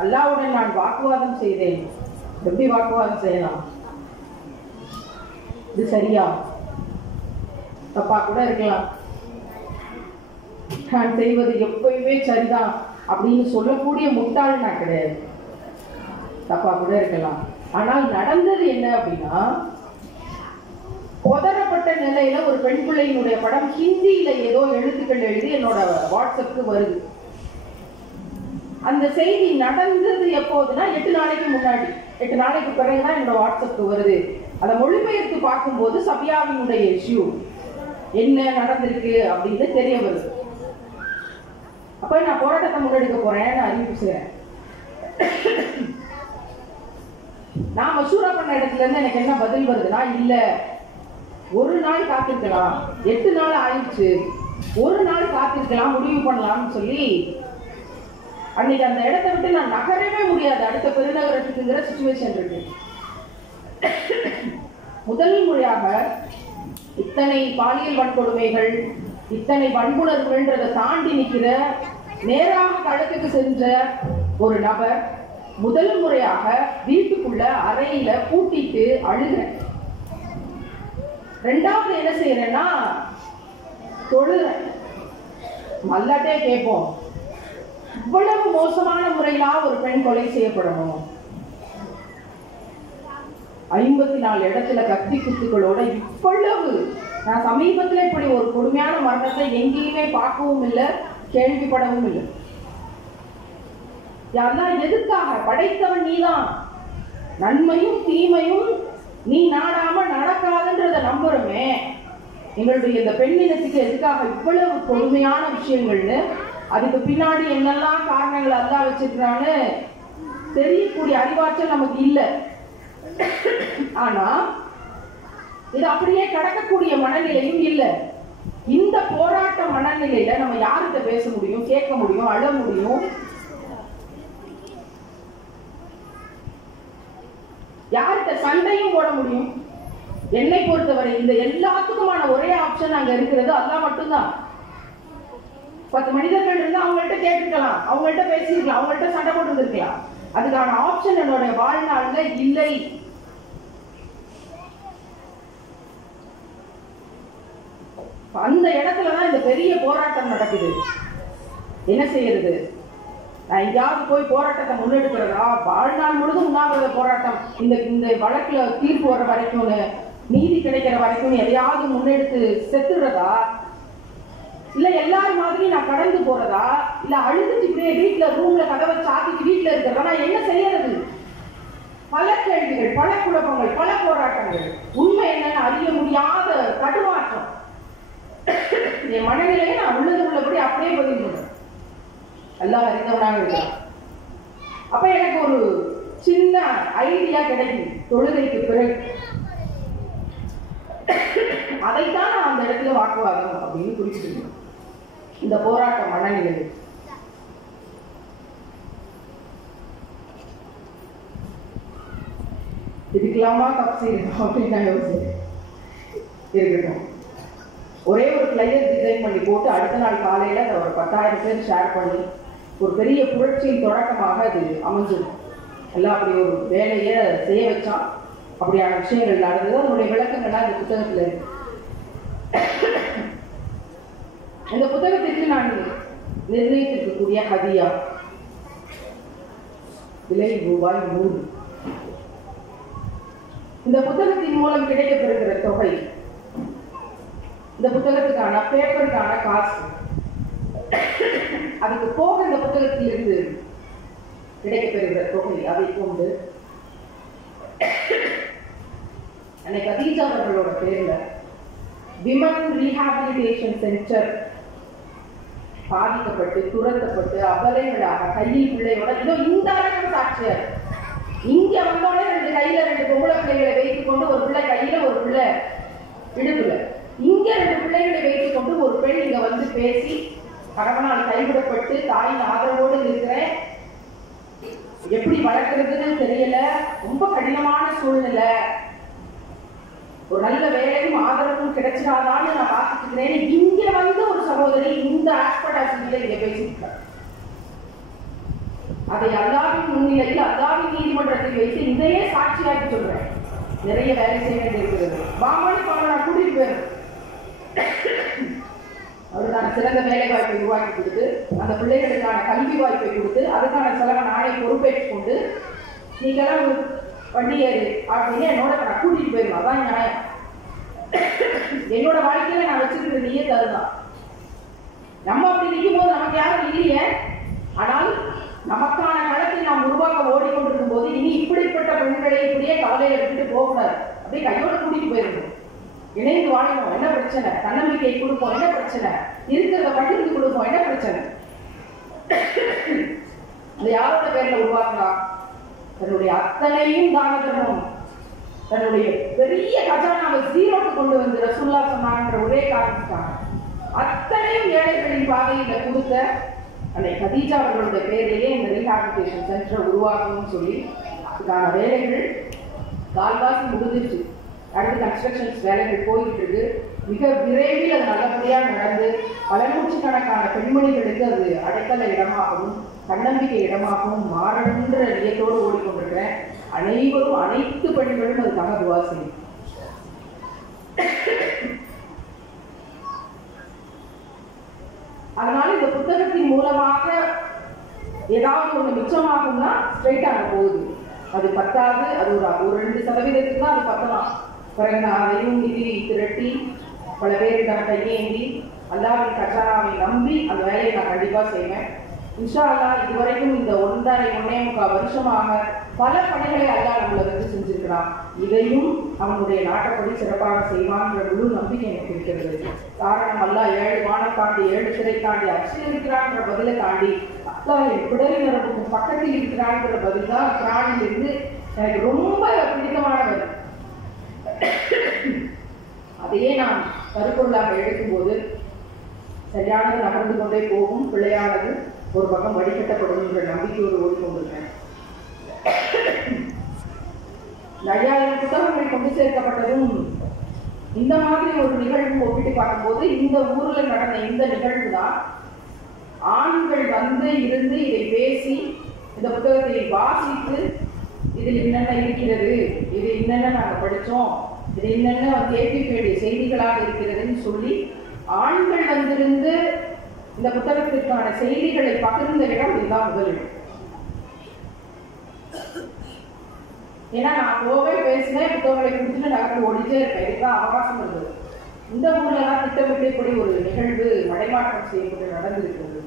அல்லாஹ்வுடன் நான் வாக்குவாதம் செய்தேன். எப்படி வாக்குவாதம் செய்யலாம்? இது சரியா? தப்பா கூட இருக்கலாம். நான் செய்வது எப்பயுமே சரிதான் அப்படின்னு சொல்லக்கூடிய முட்டாள் நான் கிடையாது. தப்பா கூட இருக்கலாம். ஆனால் நடந்தது என்ன அப்படின்னா, உதறப்பட்ட நிலையில ஒரு பெண் பிள்ளையினுடைய படம் ஹிந்தியில ஏதோ எழுத்துக்கள் எழுதி என்னோட வாட்ஸ்அப்புக்கு வருது. அந்த செய்தி நடந்தது எப்போதுன்னா 8 நாளைக்கு முன்னாடி, 8 நாளைக்கு பிறகுதான் என்னோட வாட்ஸ்அப்புக்கு வருது. அதை மொழிபெயர்த்து பார்க்கும்போது சபியாவினுடைய இஷ்யூ என்ன நடந்திருக்கு அப்படின்னு தெரிய வருது. அப்ப நான் போராட்டத்தை முன்னெடுக்க போறேன், நான் அறிவிப்பு செய்றேன். நான் மசூரா பண்ண இடத்துல இருந்து எனக்கு என்ன பதில் வருதுன்னா, இல்ல ஒரு நாள் காத்திருக்கலாம், 8 நாள் ஆயிடுச்சு, ஒரு நாள் காத்திருக்கலாம், முடிவு பண்ணலாம்னு சொல்லி அன்னைக்கு அந்த இடத்தை விட்டு நான் நகரவே முடியாது. அடுத்த பெருநகரத்துக்குங்கிற சிச்சுவேஷன் இருக்கு. முதல் முறையாக இத்தனை பாலியல் வன்கொடுமைகள், இத்தனை வன்புணர்வுன்றதை தாண்டி நிற்கிற நேராக களத்துக்கு சென்ற ஒரு நபர் முதல் முறையாக வீட்டுக்குள்ள அறையில பூட்டிட்டு அழுகிறேன். 2வது என்ன செய்யறேன்னா, தொழுகிறேன். மல்லாட்டே கேட்போம், இவ்வளவு மோசமான முறையிலா ஒரு பெண் கொலை செய்யப்படணும்? 54 இடத்துல கத்தி குத்துக்களோட இவ்வளவு. நான் சமீபத்தில் இப்படி ஒரு கொடுமையான மரணத்தை எங்கேயுமே பார்க்கவும் இல்லை, கேள்விப்படவும் இல்லை. யாரெல்லாம் எதுக்காக? படைத்தவன் நீதான். நன்மையும் தீமையும் நீ நாடாம நடக்காதுன்றத நம்புறமே. எங்களுடைய இந்த பெண்ணினத்துக்கு எதுக்காக இவ்வளவு கொடுமையான விஷயங்கள்னு, அதுக்கு பின்னாடி என்னெல்லாம் காரணங்கள் அல்லாஹ் வச்சிருக்கான்னு தெரியக்கூடிய அறிவாற்றல் நமக்கு இல்லை. ஆனா இது அப்படியே கடக்கக்கூடிய மனநிலையும் இல்லை. இந்த போராட்ட மனநிலையில நம்ம யார்கிட்ட பேச முடியும், கேட்க முடியும், அழ முடியும்? யார்கிட்ட சண்டையும் போட முடியும்? என்னை பொறுத்தவரை இந்த எல்லாத்துக்குமான ஒரே ஆப்ஷன் அங்க இருக்கிறது அல்லாஹ் மட்டும்தான். 10 மனிதர்கள் இருந்தா அவங்கள்ட்ட கேட்டுக்கலாம், அவங்கள்ட்ட பேசிருக்கலாம், அவங்கள்ட்ட சண்டை போட்டு இருக்கலாம். அதுக்கான ஆப்ஷன் என்னோட வாழ்நாள்ல இல்லை. அந்த இடத்துலதான் இந்த பெரிய போராட்டம் நடக்குது. என்ன செய்யறது? நான் எங்கேயாவது போய் போராட்டத்தை முன்னெடுக்கிறதா? வாழ்நாள் முழுதும் உண்ணாவிரத போராட்டம், இந்த வழக்குல தீர்ப்பு வர வரைக்கும், நீதி கிடைக்கிற வரைக்கும் எதையாவது முன்னெடுத்து செத்துறதா? இல்ல எல்லாரும் மாதிரி நான் கடந்து போறதா? இல்ல அழுதுட்டு இப்படியே வீட்டுல ரூம்ல கதவை சாத்திட்டு வீட்டுல இருக்கிறதா? நான் என்ன செய்யறது? பல கேள்விகள், பல குழப்பங்கள், பல போராட்டங்கள், உண்மை என்னன்னு அறிய முடியாத தடுமாற்றம். என் மனநிலையை நான் உள்ளது உள்ளபடி அப்படியே பதில் சொல்றேன். எல்லாம் அறிந்தவனாக இருக்கிறான். அப்ப எனக்கு ஒரு சின்ன ஐடியா கிடைக்கும் தொழுகைக்கு பிறகு. அதைத்தான் நான் அந்த இடத்துல வாக்குவாதம் அப்படின்னு குறிப்பிட்டிருக்கேன். இந்த போராட்ட மனநிலை இதுக்கெல்லாமா தப்சீர் அப்படின்னு நான் யோசிச்சேன். இருக்கட்டும், ஒரே ஒரு ஃப்ளையர் டிசைன் பண்ணி போட்டு அடுத்த நாள் காலையில் அதை ஒரு 10,000 பேர் ஷேர் பண்ணி ஒரு பெரிய புரட்சியின் தொடக்கமாக அது அமைஞ்சிடும். எல்லாம் அப்படி ஒரு வேலையை செய்ய வச்சான். அப்படியான விஷயங்கள் நடந்தது. அதனுடைய விளக்கங்கள்லாம் இந்த புத்தகத்தில் இருக்கு. இந்த புத்தகத்திற்கு நான் நிர்ணயித்திருக்கக்கூடிய ஹதியா விலை ₹100. இந்த புத்தகத்தின் மூலம் கிடைக்கப்பெறுகிற தொகை, இந்த புத்தகத்துக்கான பேப்பருக்கான காசு, அதுக்கு போக இந்த புத்தகத்திலிருந்து கிடைக்கப்பெறுகிற தொகை, அதை கொண்டு அன்னைக்கு கதீஜா அவர்களோட பேர்ல விமன் ரீஹாபிலிட்டேஷன் சென்டர் பாதிக்கப்பட்டு துரத்தப்பட்டு அபலைகளாக கையில் பிள்ளையோட இதோ இந்த அளவுக்கு சாட்சியார் இங்க வந்தோடனே 2 கையில 2 பொம்பளை பிள்ளைகளை வைத்துக் கொண்டு, ஒரு பிள்ளை கையில ஒரு பிள்ளை இடுப்புல, இங்க 2 பிள்ளைகளை வைத்துக் கொண்டு ஒரு பெண் இங்க வந்து பேசி கணவனால் கைவிடப்பட்டு தாயின் ஆதரவோடு இருக்கிறேன், எப்படி வளர்க்கறதுன்னு தெரியல, ரொம்ப கடினமான சூழ்நிலை, ஒரு நல்ல வேலையும் ஆதரவும் கிடைச்சிடாதான்னு நான் பார்த்துட்டு இருக்கிறேன். இங்க வந்து ஒரு சகோதரி இந்த ஆஸ்படாசில இங்க பேசியிருக்காங்க. அதை அல்லாவின் முன்னிலையில் அல்லாவின் நீதிமன்றத்தில் வைத்து இதையே சாட்சியாக்கி சொல்றேன். நிறைய வேலை செய்ய வேண்டியிருக்கிறது. வாங்கி நான் கூட்டிட்டு போயிருந்தேன். அவருக்கான சிறந்த வேலை வாய்ப்பை உருவாக்கி கொடுத்து, அந்த பிள்ளைகளுக்கான கல்வி வாய்ப்பை கொடுத்து, அதுக்கான செலவை நானே பொறுப்பேற்றுக் கொண்டு நீங்கெல்லாம் வண்டி ஏறு அப்படின்னு என்னோட நான் கூட்டிட்டு போயிருந்தோம். அதான் நியாயம். என்னோட வாழ்க்கையில நான் வச்சிருக்கிற நீயே தருதான். நம்ம அப்படி நிற்கும் போது நமக்கு யாரும் இல்லையே. ஆனால் நமக்கான களத்தை நாம் உருவாக்க ஓடிக்கொண்டிருக்கும் போது இனி இப்படிப்பட்ட பெண்களை இப்படியே கவலையை விட்டுட்டு போகக்கூடாது. அப்படியே கையோட கூட்டிட்டு போயிருந்தோம். இணைந்து வாழணும், என்ன பிரச்சனை, தன்னம்பிக்கை கொடுப்போம், என்ன பிரச்சனை, இருக்கிறத பகிர்ந்து கொடுப்போம், என்ன பிரச்சனை. அது யாரோட பேர்ல உருவாக்கலாம்? தன்னுடைய அத்தனையும் தான தர்மம், தன்னுடைய பெரிய கஜானாவை ஜீரோக்கு கொண்டு வந்து ரசூல்லா சொன்னாங்கன்ற ஒரே காரணத்துக்காக அத்தனையும் ஏழைகளின் பாதையில கொடுத்த அந்த கதீஜா அவர்களுடைய பேரிலேயே இந்த ரீஹாபிலிட்டேஷன் சென்டரை உருவாக்கணும்னு சொல்லி அதுக்கான வேலைகள் கால்வாசி முடிஞ்சிருச்சு. அடுத்து கன்ஸ்ட்ரக்ஷன்ஸ் வேலைகள் போயிட்டு இருக்கு. மிக விரைவில் அது நல்லபடியாக நடந்து பல நூற்றுக்கணக்கான பெண்மணிகளுக்கு அது அடைக்கல இடமாகவும் தன்னம்பிக்கை இடமாகவும் மாறணுன்ற நிலையத்தோடு ஓடிக்கொண்டிருக்கிறேன். அனைவரும் அனைத்து பெண்களும் அதுக்காக துவா செய்யும். அதனால இந்த புத்தகத்தின் மூலமாக ஏதாவது ஒன்று மிச்சமாகும்னா ஸ்ட்ரைட்டாக போகுது. அது பத்தாது, அது ஒரு 2% தான் அது பத்தலாம். பிறகு நான் அதையும் நிதி திரட்டி பல பேரிடம் கையேந்தி அல்லாவின் கஜானாவை நம்பி அந்த வேலையை நான் கண்டிப்பாக செய்வேன். இன்ஷா அல்லாஹ் இதுவரைக்கும் இந்த 1.5 வருஷமாக பல பணிகளை அல்லாஹ் நம்மளை வந்து செஞ்சிருக்கிறான். இதையும் அவனுடைய நாட்டப்படி சிறப்பாக செய்வான்ற முழு நம்பிக்கை எனக்கு இருக்கிறது. காரணம் அல்லாஹ் 7 வானம் தாண்டி 7 சிறை தாண்டி அச்சில் இருக்கிறான்ற பதிலை தாண்டி அல்லாஹ் என் குடலினருக்கு பக்கத்தில் இருக்கிறான்ற பதில் தான் குர்ஆனிலிருந்து எனக்கு ரொம்ப பிடித்தமானது. அதையே நான் கருப்பொருளாக எடுக்கும்போது சரியானது நகர்ந்து கொண்டே போகும், பிள்ளையானது ஒரு பக்கம் வடிகட்டப்படும் என்ற நம்பிக்கையோடு ஓடிக்கொண்டிருக்கேன். 5000 புத்தகங்கள் கொண்டு சேர்க்கப்பட்டதும் இந்த மாதிரி ஒரு நிகழ்வு ஒப்பிட்டு பார்க்கும்போது இந்த ஊரில் நடந்த இந்த நிகழ்வு தான் ஆண்கள் வந்து இருந்து இதை பேசி இந்த புத்தகத்தை வாசித்து இதில் என்னென்ன இருக்கிறது, இது என்னென்ன நாங்கள் படித்தோம், இது என்னென்ன கேட்க வேண்டிய செய்திகளாக இருக்கிறதுன்னு சொல்லி ஆண்கள் வந்திருந்து இந்த புத்தகத்திற்கான செய்திகளை பகிர்ந்த இடம் இதுதான் முதலிடம். ஏன்னா நான் போவே பேசினேன், புத்தகங்களை கொடுத்துட்டு நகர்ந்து ஓடிச்சே இருப்பேன். இதுதான் அவகாசம் இருந்தது. இந்த ஊர்ல தான் திட்டமிட்டு இப்படி ஒரு நிகழ்வு மடைமாற்றம் செய்யப்பட்டு நடந்திருக்கிறது.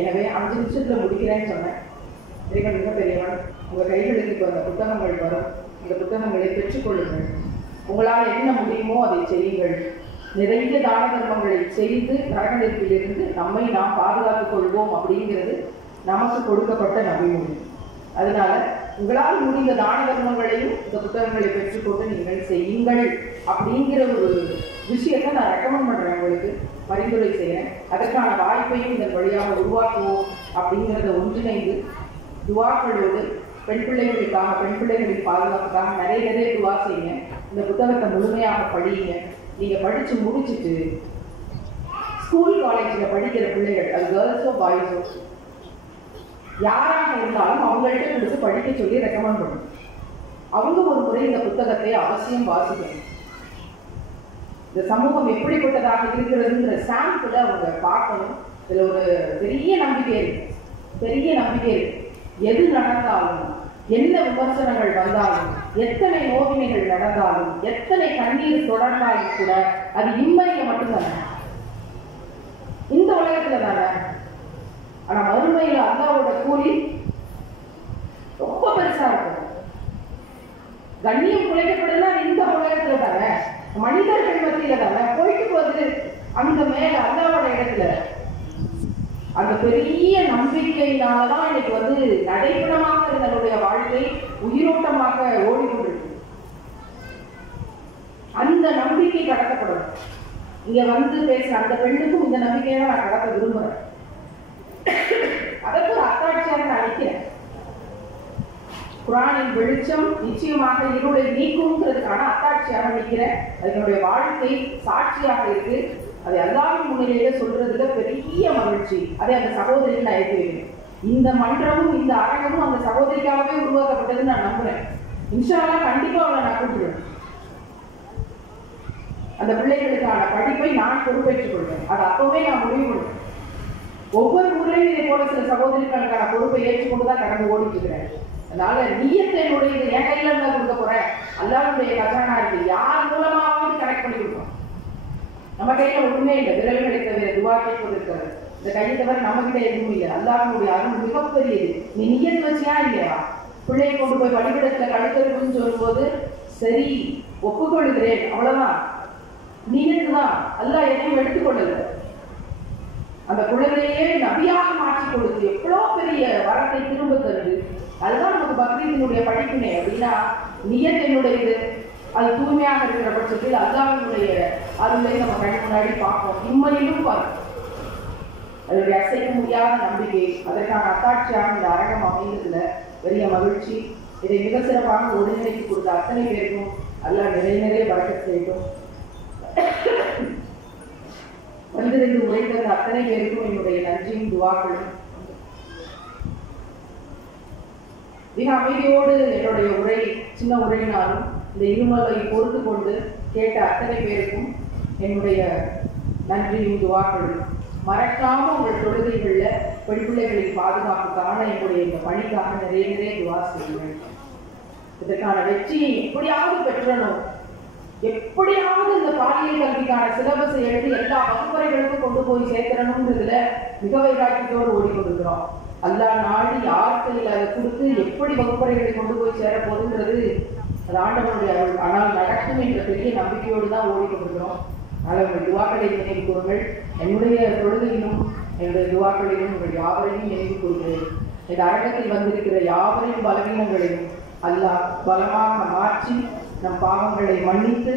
எனவே 5 நிமிஷத்துல முடிக்கிறேன்னு சொன்னேன். இறைவன் மிகப்பெரியவன். உங்க கைகளுக்கு இப்போ அந்த புத்தகங்கள் வரும். இந்த புத்தகங்களை பெற்றுக்கொள்ளுங்கள். உங்களால் என்ன முடியுமோ அதை செய்யுங்கள். நிறைய தான தர்மங்களை செய்து நரக நெருப்பிலிருந்து நம்மை நாம் பாதுகாத்துக் கொள்வோம் அப்படிங்கிறது நமக்கு கொடுக்கப்பட்ட நபிமொழி. அதனால உங்களால் முடிந்த தான தர்மங்களையும் இந்த புத்தகங்களை பெற்றுக்கொண்டு நீங்கள் செய்யுங்கள் அப்படிங்கிற ஒரு விஷயத்தை நான் ரெக்கமெண்ட் பண்றேன், உங்களுக்கு பரிந்துரை செய்யறேன். அதற்கான வாய்ப்பையும் இதன் வழியாக உருவாக்குவோம் அப்படிங்கிறத ஒன்றிணைந்து துவாக்களோடு பெண் பிள்ளைகளுக்காக, பெண் பிள்ளைகளின் பாதுகாப்புக்காக நிறைய துவா செய்யுங்க. இந்த புத்தகத்தை முழுமையாக படியுங்க. நீங்க படிச்சு முடிச்சுட்டு ஸ்கூல் காலேஜில் படிக்கிற பிள்ளைகள், அது கேர்ள்ஸோ பாய்ஸோ யாராக இருந்தாலும் அவங்கள்ட்ட கொடுத்து படிக்க சொல்லி ரெக்கமெண்ட் பண்ணணும். அவங்க ஒரு முறை இந்த புத்தகத்தை அவசியம் வாசிக்கணும். இந்த சமூகம் எப்படிப்பட்டதாக இருக்கிறதுங்கிற சாம்பிளை அவங்க பார்க்கணும். இதுல ஒரு பெரிய நம்பிக்கை இருக்கு, பெரிய நம்பிக்கை இருக்கு. எது நடந்தாலும், என்ன விமர்சனங்கள் வந்தாலும், எத்தனை நோவினைகள் நடந்தாலும், எத்தனை கண்ணீர் தொடர்ந்தாலும் கூட அது இம்மையில மட்டும்தானே, இந்த உலகத்துல தானே. ஆனா மறுமையில அல்லாவோட கூலி ரொம்ப பெருசா இருக்கும். கண்ணியம் குலைக்கப்படுதுன்னா இந்த உலகத்துல தானே, மனிதர்கள் மத்தியில தானே. போயிட்டு போகுது அங்க மேல அல்லாவோட இடத்துல. அந்த பெரிய நம்பிக்கையினாலதான் இன்னைக்கு நடைபெறமாக இருந்தனுடைய வாழ்க்கை உயிரோட்டமாக ஓடிக்கொண்டிருக்கு. அந்த நம்பிக்கை கடத்தப்படும். இங்க பேசுற அந்த பெண்ணுக்கும் இந்த நம்பிக்கையை தான் நான் கடத்த விரும்புறேன். அதற்கு ஒரு அத்தாட்சியாக நான் நினைக்கிறேன். குர்ஆனின் வெளிச்சம் நிச்சயமாக இருளை நீக்கும்ங்கிறதுக்கான அத்தாட்சியாக நிற்கிறேன். அதனுடைய வாழ்க்கை சாட்சியாக இருக்கு. அதை அல்லாஹ்வின் முன்னிலையில சொல்றதுல பெரிய மகிழ்ச்சி. அதை அந்த சகோதரிக்கு நான் ஏற்றி வைக்கிறேன். இந்த மன்றமும் இந்த அரங்கமும் அந்த சகோதரிக்காகவே உருவாக்கப்பட்டதுன்னு நான் நம்புறேன். இன்ஷா அல்லாஹ் கண்டிப்பா அவளை நான் கூப்பிடுவேன். அந்த பிள்ளைகளுக்கான படிப்பை நான் பொறுப்பேற்றுக் கொள்வேன். அது அப்பவே நான் முடிவு பண்ணுவேன். ஒவ்வொரு முறையும் இதை போல சில சகோதரிகளுக்கான பொறுப்பை ஏற்றுக்கொண்டுதான் கடந்து ஓடிட்டு இருக்கிறேன். அதனால நீயத்தினுடைய என் கையில இருந்தா கொடுக்க போறேன். அல்லாஹ்வுடைய கஜானா இருக்கு, யார் மூலமாவது கனெக்ட் பண்ணி கொடுப்போம். நம்ம கையில ஒண்ணுமே இல்லை, விரல்களை தவிர துவா கேட்பது இருக்கிறது. இந்த கையை தவிர நம்ம கிட்ட எதுவும் இல்லை. அல்லாஹ்வுடைய அருள் மிகப்பெரியது. நீ நியத் வச்சியா இல்லையா? பிள்ளையை கொண்டு போய் பள்ளிக்கூடத்துல கடுத்தருக்குன்னு சொல்லும்போது சரி ஒப்புக்கொள்கிறேன், அவ்வளவுதான். நியத்து தான். அல்லாஹ் எதையும் எடுத்துக்கொள்ளல. அந்த குழந்தையே நபியாக மாற்றி கொடுத்து எவ்வளவு பெரிய வரத்தை திரும்ப தருது. அதுதான் நமக்கு பக்ரீத்தினுடைய படிப்பினை. அப்படின்னா நியத் என்னுடையது, அது தூய்மையாக இருக்கிற பட்சத்தில் அல்லாஹ்வுடைய அருளை நம்ம கண் முன்னாடி பார்ப்போம், இம்மையிலும் பார்ப்போம். அதனுடைய அசைக்க முடியாத நம்பிக்கை, அதற்கான அத்தாட்சியாக இந்த அரங்கம் அமைந்ததுல பெரிய மகிழ்ச்சி. இதை மிக சிறப்பாக ஒருங்கிணைத்து கொடுத்த அத்தனை பேருக்கும் அல்லாஹ் நிறைய பரக்கத் செய்யட்டும். வந்திருந்து உரைத்தது அத்தனை பேருக்கும் என்னுடைய நன்றியும் துவாக்களும். மிக அமைதியோடு என்னுடைய உரை, சின்ன உரையினாலும் இந்த இருமலை பொறுத்து கொண்டு கேட்ட அத்தனை பேருக்கும் என்னுடைய நன்றியும் துவாக்களும். மறக்காம உங்கள் தொழுகைகள்ல பெண் பிள்ளைகளின் பாதுகாப்புக்கான என்னுடைய இந்த பணிக்காக நிறைய துவா செய்யுங்கள். இதற்கான வெற்றியை எப்படியாவது பெற்றணும். எப்படியாவது இந்த பாலியல் கல்விக்கான சிலபஸை எழுதி எல்லா வகுப்பறைகளுக்கும் கொண்டு போய் சேர்க்கிறணும்ன்றதுல மிக வைராக்கியத்தோடு ஓடிக்கொண்டிருக்கிறோம். அல்லாஹ் நாடு யார் கையில் அதை கொடுத்து எப்படி வகுப்பறைகளை கொண்டு போய் சேர போகுதுங்கிறது அது ஆண்டவனுடைய அருள். ஆனால் நடக்கும் என்ற பெரிய நம்பிக்கையோடு தான் ஓடிக்கொண்டிருக்கிறோம். அதனால் உங்கள் துவாக்களை நினைவு கூறுங்கள். என்னுடைய தொழுகையிலும் என்னுடைய துவாக்களிலும் உங்கள் யாவரையும் நினைவு கூறுகிறேன். இந்த அரங்கத்தில் வந்திருக்கிற யாவரின் பலவீனங்களையும் அல்லாஹ் பலமாக மாற்றி நம் பாவங்களை மன்னித்து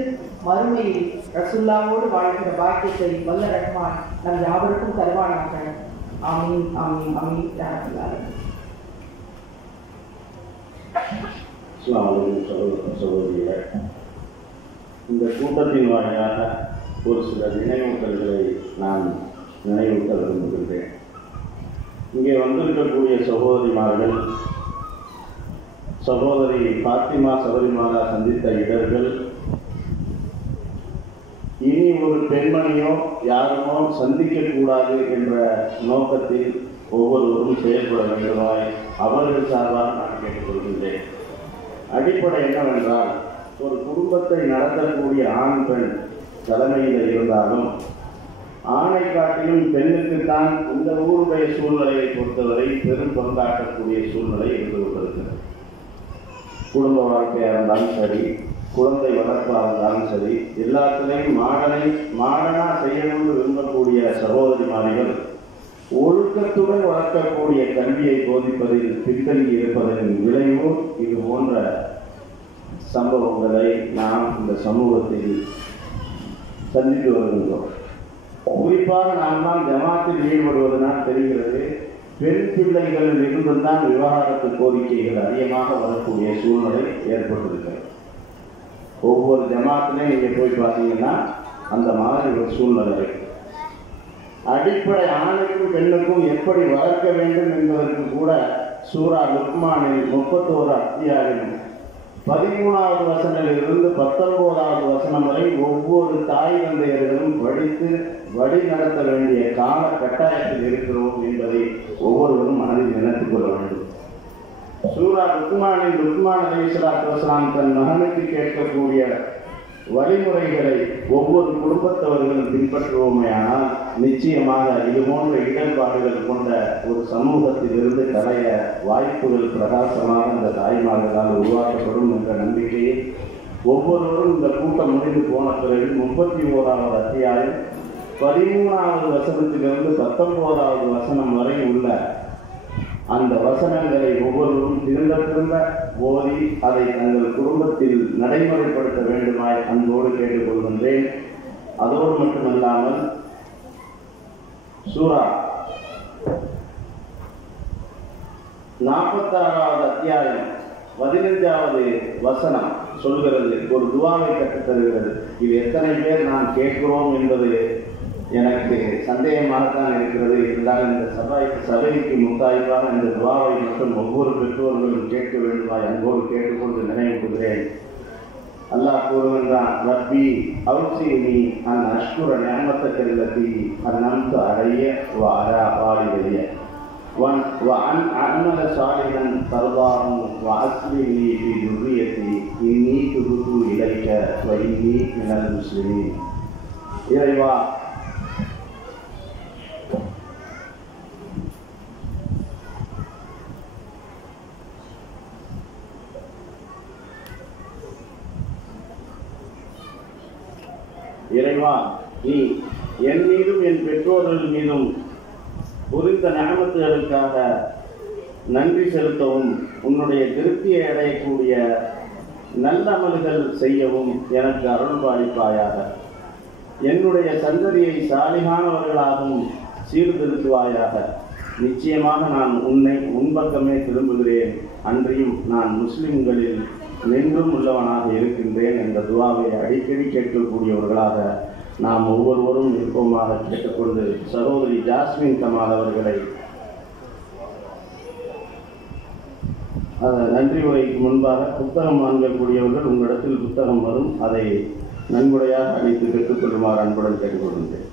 மறுமையில் ரசூல்லாவோடு வாழ்கிற பாக்கியத்தை வல்ல ரஹ்மான் நம் யாவருக்கும் தருவானாக. ஆமீன் ஆமீன் ஆமீன். சகோதரிகளே, இந்த கூட்டத்தின் வாயிலாக ஒரு சில நினைவூட்டல்களை நான் நினைவூட்ட விரும்புகின்றேன். இங்கே வந்திருக்கக்கூடிய சகோதரிமார்கள், சகோதரி பாத்திமா சபரிமாலா சந்தித்த இடர்கள் இனி ஒரு பெண்மணியோ யாருமோ சந்திக்கக்கூடாது என்ற நோக்கத்தில் ஒவ்வொருவரும் செயல்பட வேண்டுமாய் அவர்கள் சார்பாக நான் கேட்டுக்கொள்கின்றேன். அடிப்படை என்னவென்றால், ஒரு குடும்பத்தை நடத்தக்கூடிய ஆண் பெண் தலைமையில் இருந்தாலும் ஆணை காட்டிலும் பெண்ணுக்குத்தான் இந்த ஊருடைய சூழ்நிலையை பொறுத்தவரை பெரும் பங்காற்றக்கூடிய சூழ்நிலை இருந்து கொண்டிருக்கிறது. குடும்ப வாழ்க்கையாக இருந்தாலும் சரி, குழந்தை வளர்ப்பாக இருந்தாலும் சரி, எல்லாத்துலேயும் மாடனா செய்யணும்னு விரும்பக்கூடிய சகோதரிமார்கள் ஒழுக்கத்துடன் வளர்க்கக்கூடிய கல்வியை போதிப்பதில் பின்தங்கி இருப்பதன் விளைவு இது போன்ற சம்பவங்களை நாம் இந்த சமூகத்தில் சந்தித்து வருகின்றோம். குறிப்பாக நாம் தான் ஜமாத்தில் ஈடுபடுவதனால் தெரிகிறது, பெண் பிள்ளைகளில் இருந்துதான் விவகாரத்து கோரிக்கைகள் அதிகமாக வரக்கூடிய சூழ்நிலை ஏற்பட்டிருக்கிறது. ஒவ்வொரு ஜமாத்திலையும் நீங்கள் போய் பார்த்தீங்கன்னா அந்த மாதிரி ஒரு சூழ்நிலை. அடிப்படை ஆணுக்கும் பெண்ணுக்கும் எப்படி வளர்க்க வேண்டும் என்பதற்கு கூட சூரா லுக்மானில் 31 அத்தியாயம் 13வது வசனத்திலிருந்து 19வது வசனம் வரை ஒவ்வொரு தாய் தந்தையர்களும் படித்து வழி நடத்த வேண்டிய கால கட்டாயத்தில் இருக்கிறோம் என்பதை ஒவ்வொருவரும் மனதில் நினைத்துக் கொள்ள வேண்டும். சூரா லுக்மானில் லுக்மான் அலைஹிஸ்ஸலாத்து வஸலாம் தன் மகனுக்கு கேட்கக்கூடிய வழிமுறைகளை ஒவ்வொரு குடும்பத்தவர்களும் பின்பற்றுவோமேயானால் நிச்சயமாக இது போன்ற இடர்பாடுகள் கொண்ட ஒரு சமூகத்திலிருந்து களைய வாய்ப்புகள் பிரகாசமாக இந்த தாய்மார்களால் உருவாக்கப்படும் என்ற நம்பிக்கையை ஒவ்வொருவரும் இந்த கூட்டம் முடிந்து போன பிறகு 31வது அத்தியாயம் 13வது வசனத்திலிருந்து 19வது வசனம் வரை உள்ள அந்த வசனங்களை ஒவ்வொருவரும் திரும்ப ஓதி அதை தங்கள் குடும்பத்தில் நடைமுறைப்படுத்த வேண்டுமாய் அன்போடு கேட்டுக்கொள்கின்றேன். அதோடு மட்டுமல்லாமல் சூரா 46வது அத்தியாயம் 15வது வசனம் சொல்கிறது, ஒரு துவாவை கற்றுத்தருகிறது. இது எத்தனை பேர் நாம் கேட்கிறோம் என்பது எனக்கு சந்தேகமாகத்தான் இருக்கிறது. இருந்தால் இந்த சபைக்கு முத்தாய்ப்பாக இந்த துவாவை மட்டும் ஒவ்வொரு பெற்றோர்களும் கேட்க வேண்டுமாய் அன்போடு கேட்டுக்கொண்டு நினைவுகிறேன். அல்லாஹ் கூறுகின்றான், ரப்பி அவுசினி அன் அஷ்குர நிஅமத்தக அல்லதி அன்அம்த அலைய வ அலா வாலிதைய வ அன் அஅமல சாலிஹன் தர்தாஹு வ அஸ்லிஹ் லீ ஃபீ துர்ரியத்தி இன்னீ துபுது இலைக வ இன்னீ மினல் முஸ்லிமீன். இறைவா, இறைவா, நீ என் மீதும் என் பெற்றோர்கள் மீதும் புரிந்த நிஅமத்துகளுக்காக நன்றி செலுத்தவும் உன்னுடைய திருப்தியை அடையக்கூடிய நல்லமல்கள் செய்யவும் எனக்கு அருள் பாலிப்பாயாக. என்னுடைய சந்ததியை சாலிகானவர்களாகவும் சீர்திருத்துவாயாக. நிச்சயமாக நான் உன்னை உன்பக்கமே திரும்புகிறேன், அன்றியும் நான் முஸ்லிம்களில் நின்றும் உள்ளவனாக இருக்கின்றேன் என்ற துவாவை அடிக்கடி கேட்கக்கூடியவர்களாக நாம் ஒவ்வொருவரும் விருப்பமாக கேட்டுக்கொண்டு சகோதரி ஜாஸ்மின் கமால் அவர்களை நன்றி உரைக்கு முன்பாக புத்தகம் வாங்கக்கூடியவர்கள் உங்களிடத்தில் புத்தகம் வரும், அதை நன்கொடையாக அளித்து பெற்றுக்கொள்ளுமாறு அன்புடன் கேட்டுக்கொள்கின்றேன்.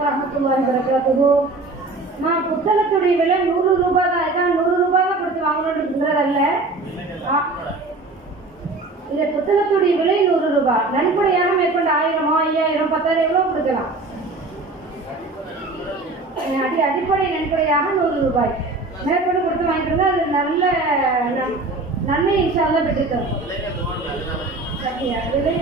வரமத்துல்லாஹி வரகாத்துஹு. நான் புத்தகத்துடைய விலை 100 ரூபாய் தான். இதான் 100 ரூபாய் தான் கொடுத்து வாங்கணுன்றதல்ல. இந்த புத்தகத்துடைய விலை 100 ரூபாய். நன்கொடையாக மேற்கொண்டு 1000, 5000, 10,000 எவ்வளோ கொடுக்கலாம். அடிப்படை நன்கொடையாக 100 ரூபாய் மேற்கொண்டு கொடுத்து வாங்கிட்டு இருந்தால் அது நல்ல நன்மை இன்ஷா அல்லாஹ் பெற்றுத்தரும். விலை